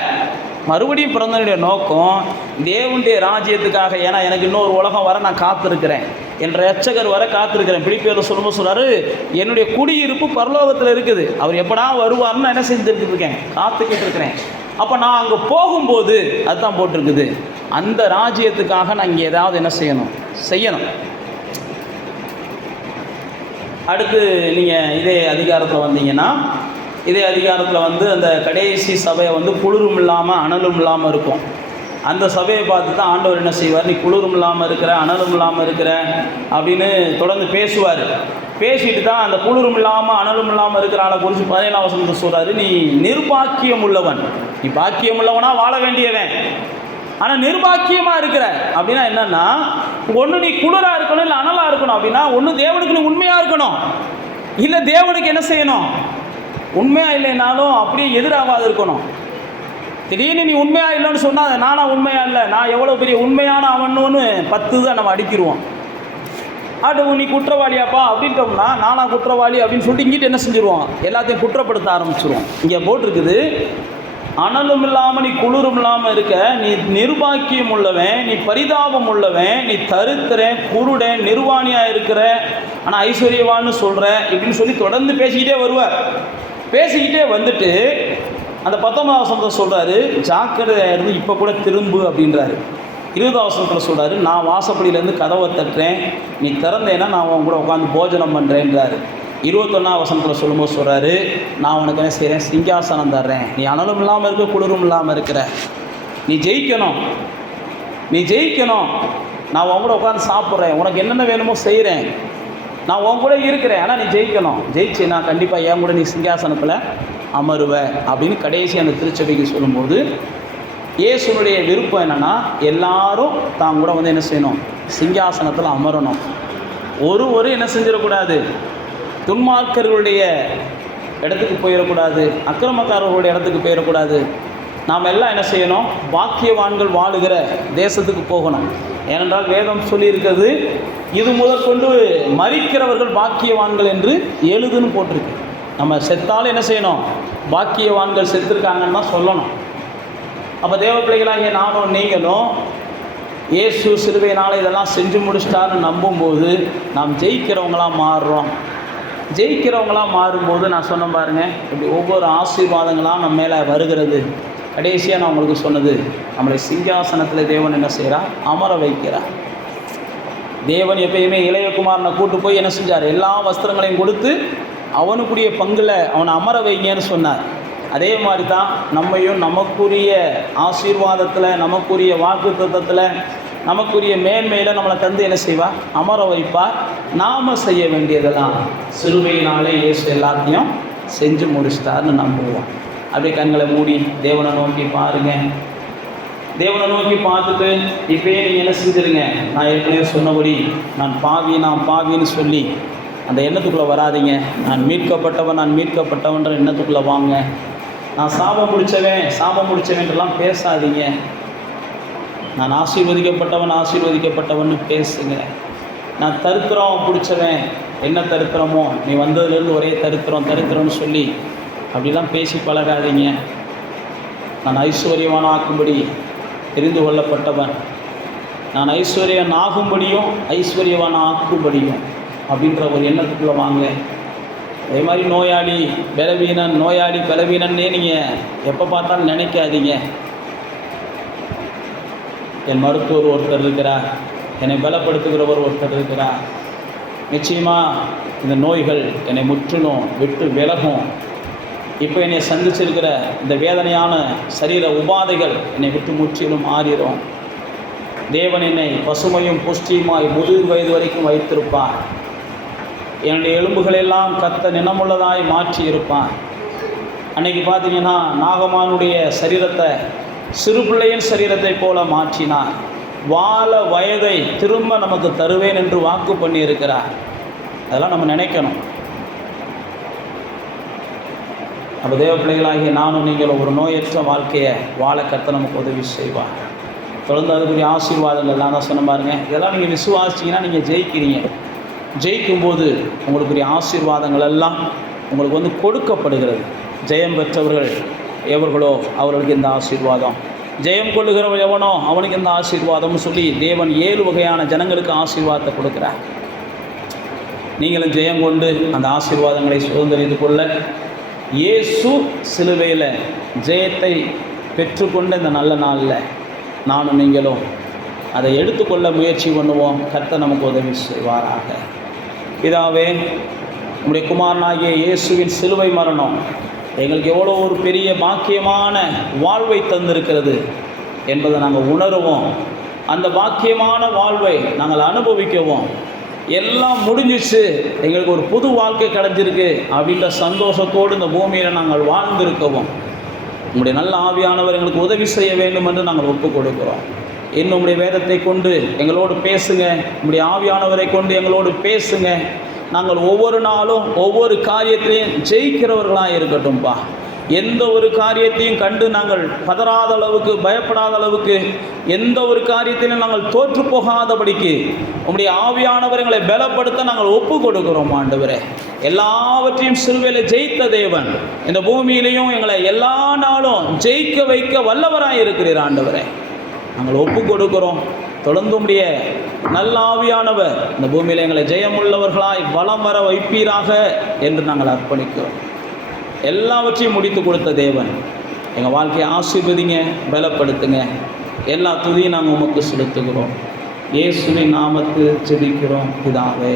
மறுபடியும் பிறந்தனுடைய நோக்கம் தேவனுடைய ராஜ்யத்துக்காக. ஏன்னா எனக்கு இன்னொரு உலகம் வர நான் காத்திருக்கிறேன், என் ரட்சகர் வர காத்திருக்கிறேன். பிலிப்பியரில் சொல்லும்போது சொல்கிறாரு, என்னுடைய குடியிருப்பு பரலோகத்தில் இருக்குது, அவர் எப்படா வருவார்னு நான் என்ன செஞ்சுட்டு இருக்கேன்? காத்துக்கிட்டு இருக்கிறேன். அப்போ நான் அங்கே போகும்போது அதுதான் போட்டிருக்குது, அந்த ராஜ்யத்துக்காக நான் இங்கே ஏதாவது என்ன செய்யணும். அடுத்து நீங்கள் இதே அதிகாரத்தில் வந்தீங்கன்னா, இதே அதிகாரத்தில் வந்து அந்த கடைசி சபையை வந்து குளிரும் இல்லாமல் அனலும் இல்லாமல் இருக்கும். அந்த சபையை பார்த்து தான் ஆண்டவர் என்ன செய்வார்? நீ குளிரும் இல்லாமல் இருக்கிற, அனலும் இல்லாமல் இருக்கிற அப்படின்னு தொடர்ந்து பேசுவார். பேசிட்டு தான் அந்த குளிரும் இல்லாமல் அனலும் இல்லாமல் இருக்கிற ஆளை குறித்து 17ஆம் வசனத்தை சொல்கிறாரு, நீ நிர்பாக்கியம் உள்ளவன். நீ பாக்கியம் உள்ளவனாக வாழ வேண்டியவன், ஆனால் நிர்பாக்கியமாக இருக்கிற. அப்படின்னா என்னென்னா, ஒன்று நீ குளிராக இருக்கணும், இல்லை அனலாக இருக்கணும். அப்படின்னா ஒன்று தேவனுக்கு நீ உண்மையாக இருக்கணும், இல்லை தேவனுக்கு என்ன செய்யணும்? உண்மையாக இல்லைனாலும் அப்படியே எதிராகாது இருக்கணும். திடீர்னு நீ உண்மையாக இல்லைன்னு சொன்னால் நானா உண்மையாக இல்லை, நான் எவ்வளோ பெரிய உண்மையான அவன்னு 10 தான் நம்ம அடிக்கிடுவோம். நீ குற்றவாளியாப்பா அப்படின்ட்டோம்னா நானா குற்றவாளி அப்படின்னு சொல்லிட்டு இங்கிட்டு என்ன செஞ்சுருவோம்? எல்லாத்தையும் குற்றப்படுத்த ஆரம்பிச்சிருவோம். இங்கே போட்டிருக்குது, அனலும் இல்லாமல் நீ குளிரும் இல்லாமல் இருக்க, நீ நிர்பாக்கியம் உள்ளவன், நீ பரிதாபம் உள்ளவன், நீ தரித்திரன், குருடன், நிர்வாணியாக இருக்கிற, ஆனால் ஐஸ்வர்யவான்னு சொல்கிற இப்படின்னு சொல்லி தொடர்ந்து பேசிக்கிட்டே வருவார். பேசிக்கிட்டே வந்துட்டு அந்த 19ஆம் வசனத்தை சொல்கிறாரு, ஜாக்கிரதையாக இருந்து இப்போ கூட திரும்பு அப்படின்றாரு. 20ஆம் வசனத்தில் சொல்கிறாரு, நான் வாசப்படியிலேருந்து கதவை தட்டுறேன், நீ திறந்தேன்னா நான் உன் கூட உட்காந்து போஜனம் பண்ணுறேன்றாரு. 21ஆம் வசனத்தில் சொல்லும்போது சொல்கிறாரு, நான் உனக்கு என்ன செய்கிறேன்? சிங்காசனம் தர்றேன். நீ அனலும் இல்லாமல் இருக்க, குளிரும் இல்லாமல் இருக்கிற, நீ ஜெயிக்கணும். நான் உன் கூட உட்காந்து சாப்பிட்றேன், உனக்கு என்னென்ன வேணுமோ செய்கிறேன், நான் உன் கூட இருக்கிறேன், ஆனால் நீ ஜெயிக்கணும். ஜெயிச்சு நான் கண்டிப்பாக என் கூட நீ சிங்காசனத்தில் அமருவ அப்படின்னு கடைசி அந்த திருச்சபைக்கு சொல்லும்போது இயேசுனுடைய விருப்பம் என்னென்னா எல்லாரும் தான் கூட வந்து என்ன செய்யணும், சிங்காசனத்தில் அமரணும். ஒரு என்ன செஞ்சிடக்கூடாது, துன்மார்க்கர்களுடைய இடத்துக்கு போயிடக்கூடாது, அக்கிரமக்காரர்களுடைய இடத்துக்கு போயிடக்கூடாது. நாம் எல்லாம் என்ன செய்யணும், பாக்கியவான்கள் வாழுகிற தேசத்துக்கு போகணும். ஏனென்றால் வேதம் சொல்லியிருக்கிறது, இது முதற்கொண்டு மரிக்கிறவர்கள் பாக்கியவான்கள் என்று எழுதுன்னு போட்டிருக்கு. நம்ம செத்தாலும் என்ன செய்யணும், பாக்கியவான்கள் செத்துருக்காங்கன்னு தான் சொல்லணும். அப்போ தேவ பிள்ளைகளாகிய நானும் நீங்களும் இயேசு சிலுவையினால் இதெல்லாம் செஞ்சு முடிச்சிட்டாருன்னு நம்பும்போது நாம் ஜெயிக்கிறவங்களாக மாறுறோம். ஜெயிக்கிறவங்களாக மாறும்போது நான் சொன்ன பாருங்கள், இப்படி ஒவ்வொரு ஆசீர்வாதங்களாக நம்ம மேலே வருகிறது. கடைசியாக நான் உங்களுக்கு சொன்னது, நம்மளுடைய சிங்காசனத்தில் தேவன் என்ன செய்கிறார், அமர வைக்கிறார். தேவன் எப்பயுமே இளையகுமாரனை கூட்டு போய் என்ன செஞ்சார், எல்லா வஸ்திரங்களையும் கொடுத்து அவனுக்குரிய பங்கில் அவனை அமர வைங்கன்னு சொன்னார். அதே மாதிரி தான் நம்மையும் நமக்குரிய ஆசீர்வாதத்தில், நமக்குரிய வாக்குத்தத்தத்தில், நமக்குரிய மேன்மையில் நம்மளை தந்து என்ன செய்வார், அமர வைப்பார். நாம் செய்ய வேண்டியதெல்லாம் சிலுவையினாலே இயேசு எல்லாத்தையும் செஞ்சு முடிச்சிட்டார்னு நம்புவோம். அப்படியே கண்களை மூடி தேவனை நோக்கி பாருங்கள். தேவனை நோக்கி பார்த்துட்டு இப்போயே நீங்கள் என்ன செஞ்சுருங்க, நான் ஏற்கனவே சொன்னபடி நான் பாவின்னு சொல்லி அந்த எண்ணத்துக்குள்ளே வராதிங்க. நான் மீட்கப்பட்டவன்ற எண்ணத்துக்குள்ளே வாங்க. நான் சாபம் முடித்தவன்லாம் பேசாதீங்க. நான் ஆசீர்வதிக்கப்பட்டவன் பேசுங்க. நான் தரித்திரம் பிடிச்சவன், என்ன தரித்திரமோ நீ வந்ததுலேருந்து ஒரே தரித்திரம்னு சொல்லி அப்படிலாம் பேசி பழகாதீங்க. நான் ஐஸ்வர்யவான் ஆக்கும்படி தெரிந்து கொள்ளப்பட்டவன், நான் ஐஸ்வர்யன் ஆகும்படியும் ஐஸ்வர்யவான் ஆக்கும்படியும் அப்படின்ற ஒரு எண்ணத்துக்குள்ளே வாங்க. அதே மாதிரி நோயாளி பலவீனன்னே நீங்கள் எப்போ பார்த்தாலும் நினைக்காதீங்க. என் மருத்துவர் ஒருத்தர் இருக்கிறார், என்னை பலப்படுத்துகிறவர் ஒருத்தர் இருக்கிறார். நிச்சயமாக இந்த நோய்கள் என்னை முற்றிலும் விட்டு விலகும். இப்போ என்னை சந்திச்சிருக்கிற இந்த வேதனையான சரீர உபாதைகள் என்னை விட்டு முற்றிலும் மாறிடும். தேவன் என்னை பசுமையும் புஷ்டியுமாய் முதிர் வயது வரைக்கும் வைத்திருப்பார். என்னுடைய எலும்புகளெல்லாம் கத்த நினமுள்ளதாய் மாற்றி இருப்பார். அன்றைக்கி பார்த்தீங்கன்னா நாகமானுடைய சரீரத்தை சிறு பிள்ளையின் சரீரத்தை போல மாற்றினார். வாழ வயதை திரும்ப நமக்கு தருவேன் என்று வாக்கு பண்ணி இருக்கிறார். அதெல்லாம் நம்ம நினைக்கணும். அப்போ தேவ பிள்ளைகளாகிய நானும் நீங்களும் ஒரு நோயற்ற வாழ்க்கையை வாழ கத்த நமக்கு உதவி செய்வார். தொடர்ந்து அதுக்குரிய ஆசீர்வாதங்கள் எல்லாம் தான் சொன்ன பாருங்க. இதெல்லாம் நீங்கள் விசுவாசிச்சிங்கன்னா நீங்கள் ஜெயிக்கிறீங்க. ஜெயிக்கும்போது உங்களுக்குரிய ஆசீர்வாதங்கள் எல்லாம் உங்களுக்கு வந்து கொடுக்கப்படுகிறது. ஜெயம் பெற்றவர்கள் எவர்களோ அவர்களுக்கு இந்த ஆசீர்வாதம், ஜெயம் கொள்ளுகிறவன் எவனோ அவனுக்கு இந்த ஆசீர்வாதம்னு சொல்லி தேவன் 7 வகையான ஜனங்களுக்கு ஆசீர்வாதத்தை கொடுக்குறார். நீங்களும் ஜெயம் கொண்டு அந்த ஆசீர்வாதங்களை சுதந்திரித்து கொள்ள இயேசு சிலுவையில் ஜெயத்தை பெற்றுக்கொண்ட இந்த நல்ல நாளில் நானும் நீங்களும் அதை எடுத்துக்கொள்ள முயற்சி பண்ணுவோம். கர்த்தர் நமக்கு உதவி செய்வாராக. பிதாவே, நம்முடைய குமாரனாகிய இயேசுவின் சிலுவை மரணம் எங்களுக்கு எவ்வளோ ஒரு பெரிய பாக்கியமான வாழ்வை தந்திருக்கிறது என்பதை நாங்கள் உணருவோம். அந்த பாக்கியமான வாழ்வை நாங்கள் அனுபவிக்கவும், எல்லாம் முடிஞ்சிச்சு, எங்களுக்கு ஒரு புது வாழ்க்கை கிடைச்சிருக்கு அப்படின்ற சந்தோஷத்தோடு இந்த பூமியில் நாங்கள் வாழ்ந்திருக்கவும் உங்களுடைய நல்ல ஆவியானவர் எங்களுக்கு உதவி செய்ய வேண்டும் என்று நாங்கள் ஒப்புக் கொடுக்கிறோம். இன்னும் உங்களுடைய வேதத்தை கொண்டு எங்களோடு பேசுங்க, உங்களுடைய ஆவியானவரை கொண்டு எங்களோடு பேசுங்க. நாங்கள் ஒவ்வொரு நாளும் ஒவ்வொரு காரியத்திலையும் ஜெயிக்கிறவர்களாக இருக்கட்டும்பா. எந்த ஒரு காரியத்தையும் கண்டு நாங்கள் பதறாத அளவுக்கு, பயப்படாத அளவுக்கு, எந்த ஒரு காரியத்திலும் நாங்கள் தோற்று போகாதபடிக்கு உங்களுடைய ஆவியானவர் எங்களை பலப்படுத்த நாங்கள் ஒப்பு கொடுக்கிறோம். ஆண்டவரே, எல்லாவற்றையும் சிலுவையில் ஜெயித்த தேவன் இந்த பூமியிலையும் எங்களை எல்லா நாளும் ஜெயிக்க வைக்க வல்லவராக இருக்கிறீர். ஆண்டவரே, நாங்கள் ஒப்பு கொடுக்கிறோம். தொடர்ந்து உடைய நல்ல ஆவியானவர் இந்த பூமியில் எங்களை ஜெயமுள்ளவர்களாய் வலம் வர வைப்பீராக என்று நாங்கள் அர்ப்பணிக்கிறோம். எல்லாவற்றையும் முடித்து கொடுத்த தேவன் எங்கள் வாழ்க்கையை ஆசீர்வதிங்க, பலப்படுத்துங்க. எல்லா துதியும் நாங்கள் உமக்கு செலுத்துகிறோம். இயேசுவின் நாமத்தில் ஜெபிக்கிறோம் பிதாவே.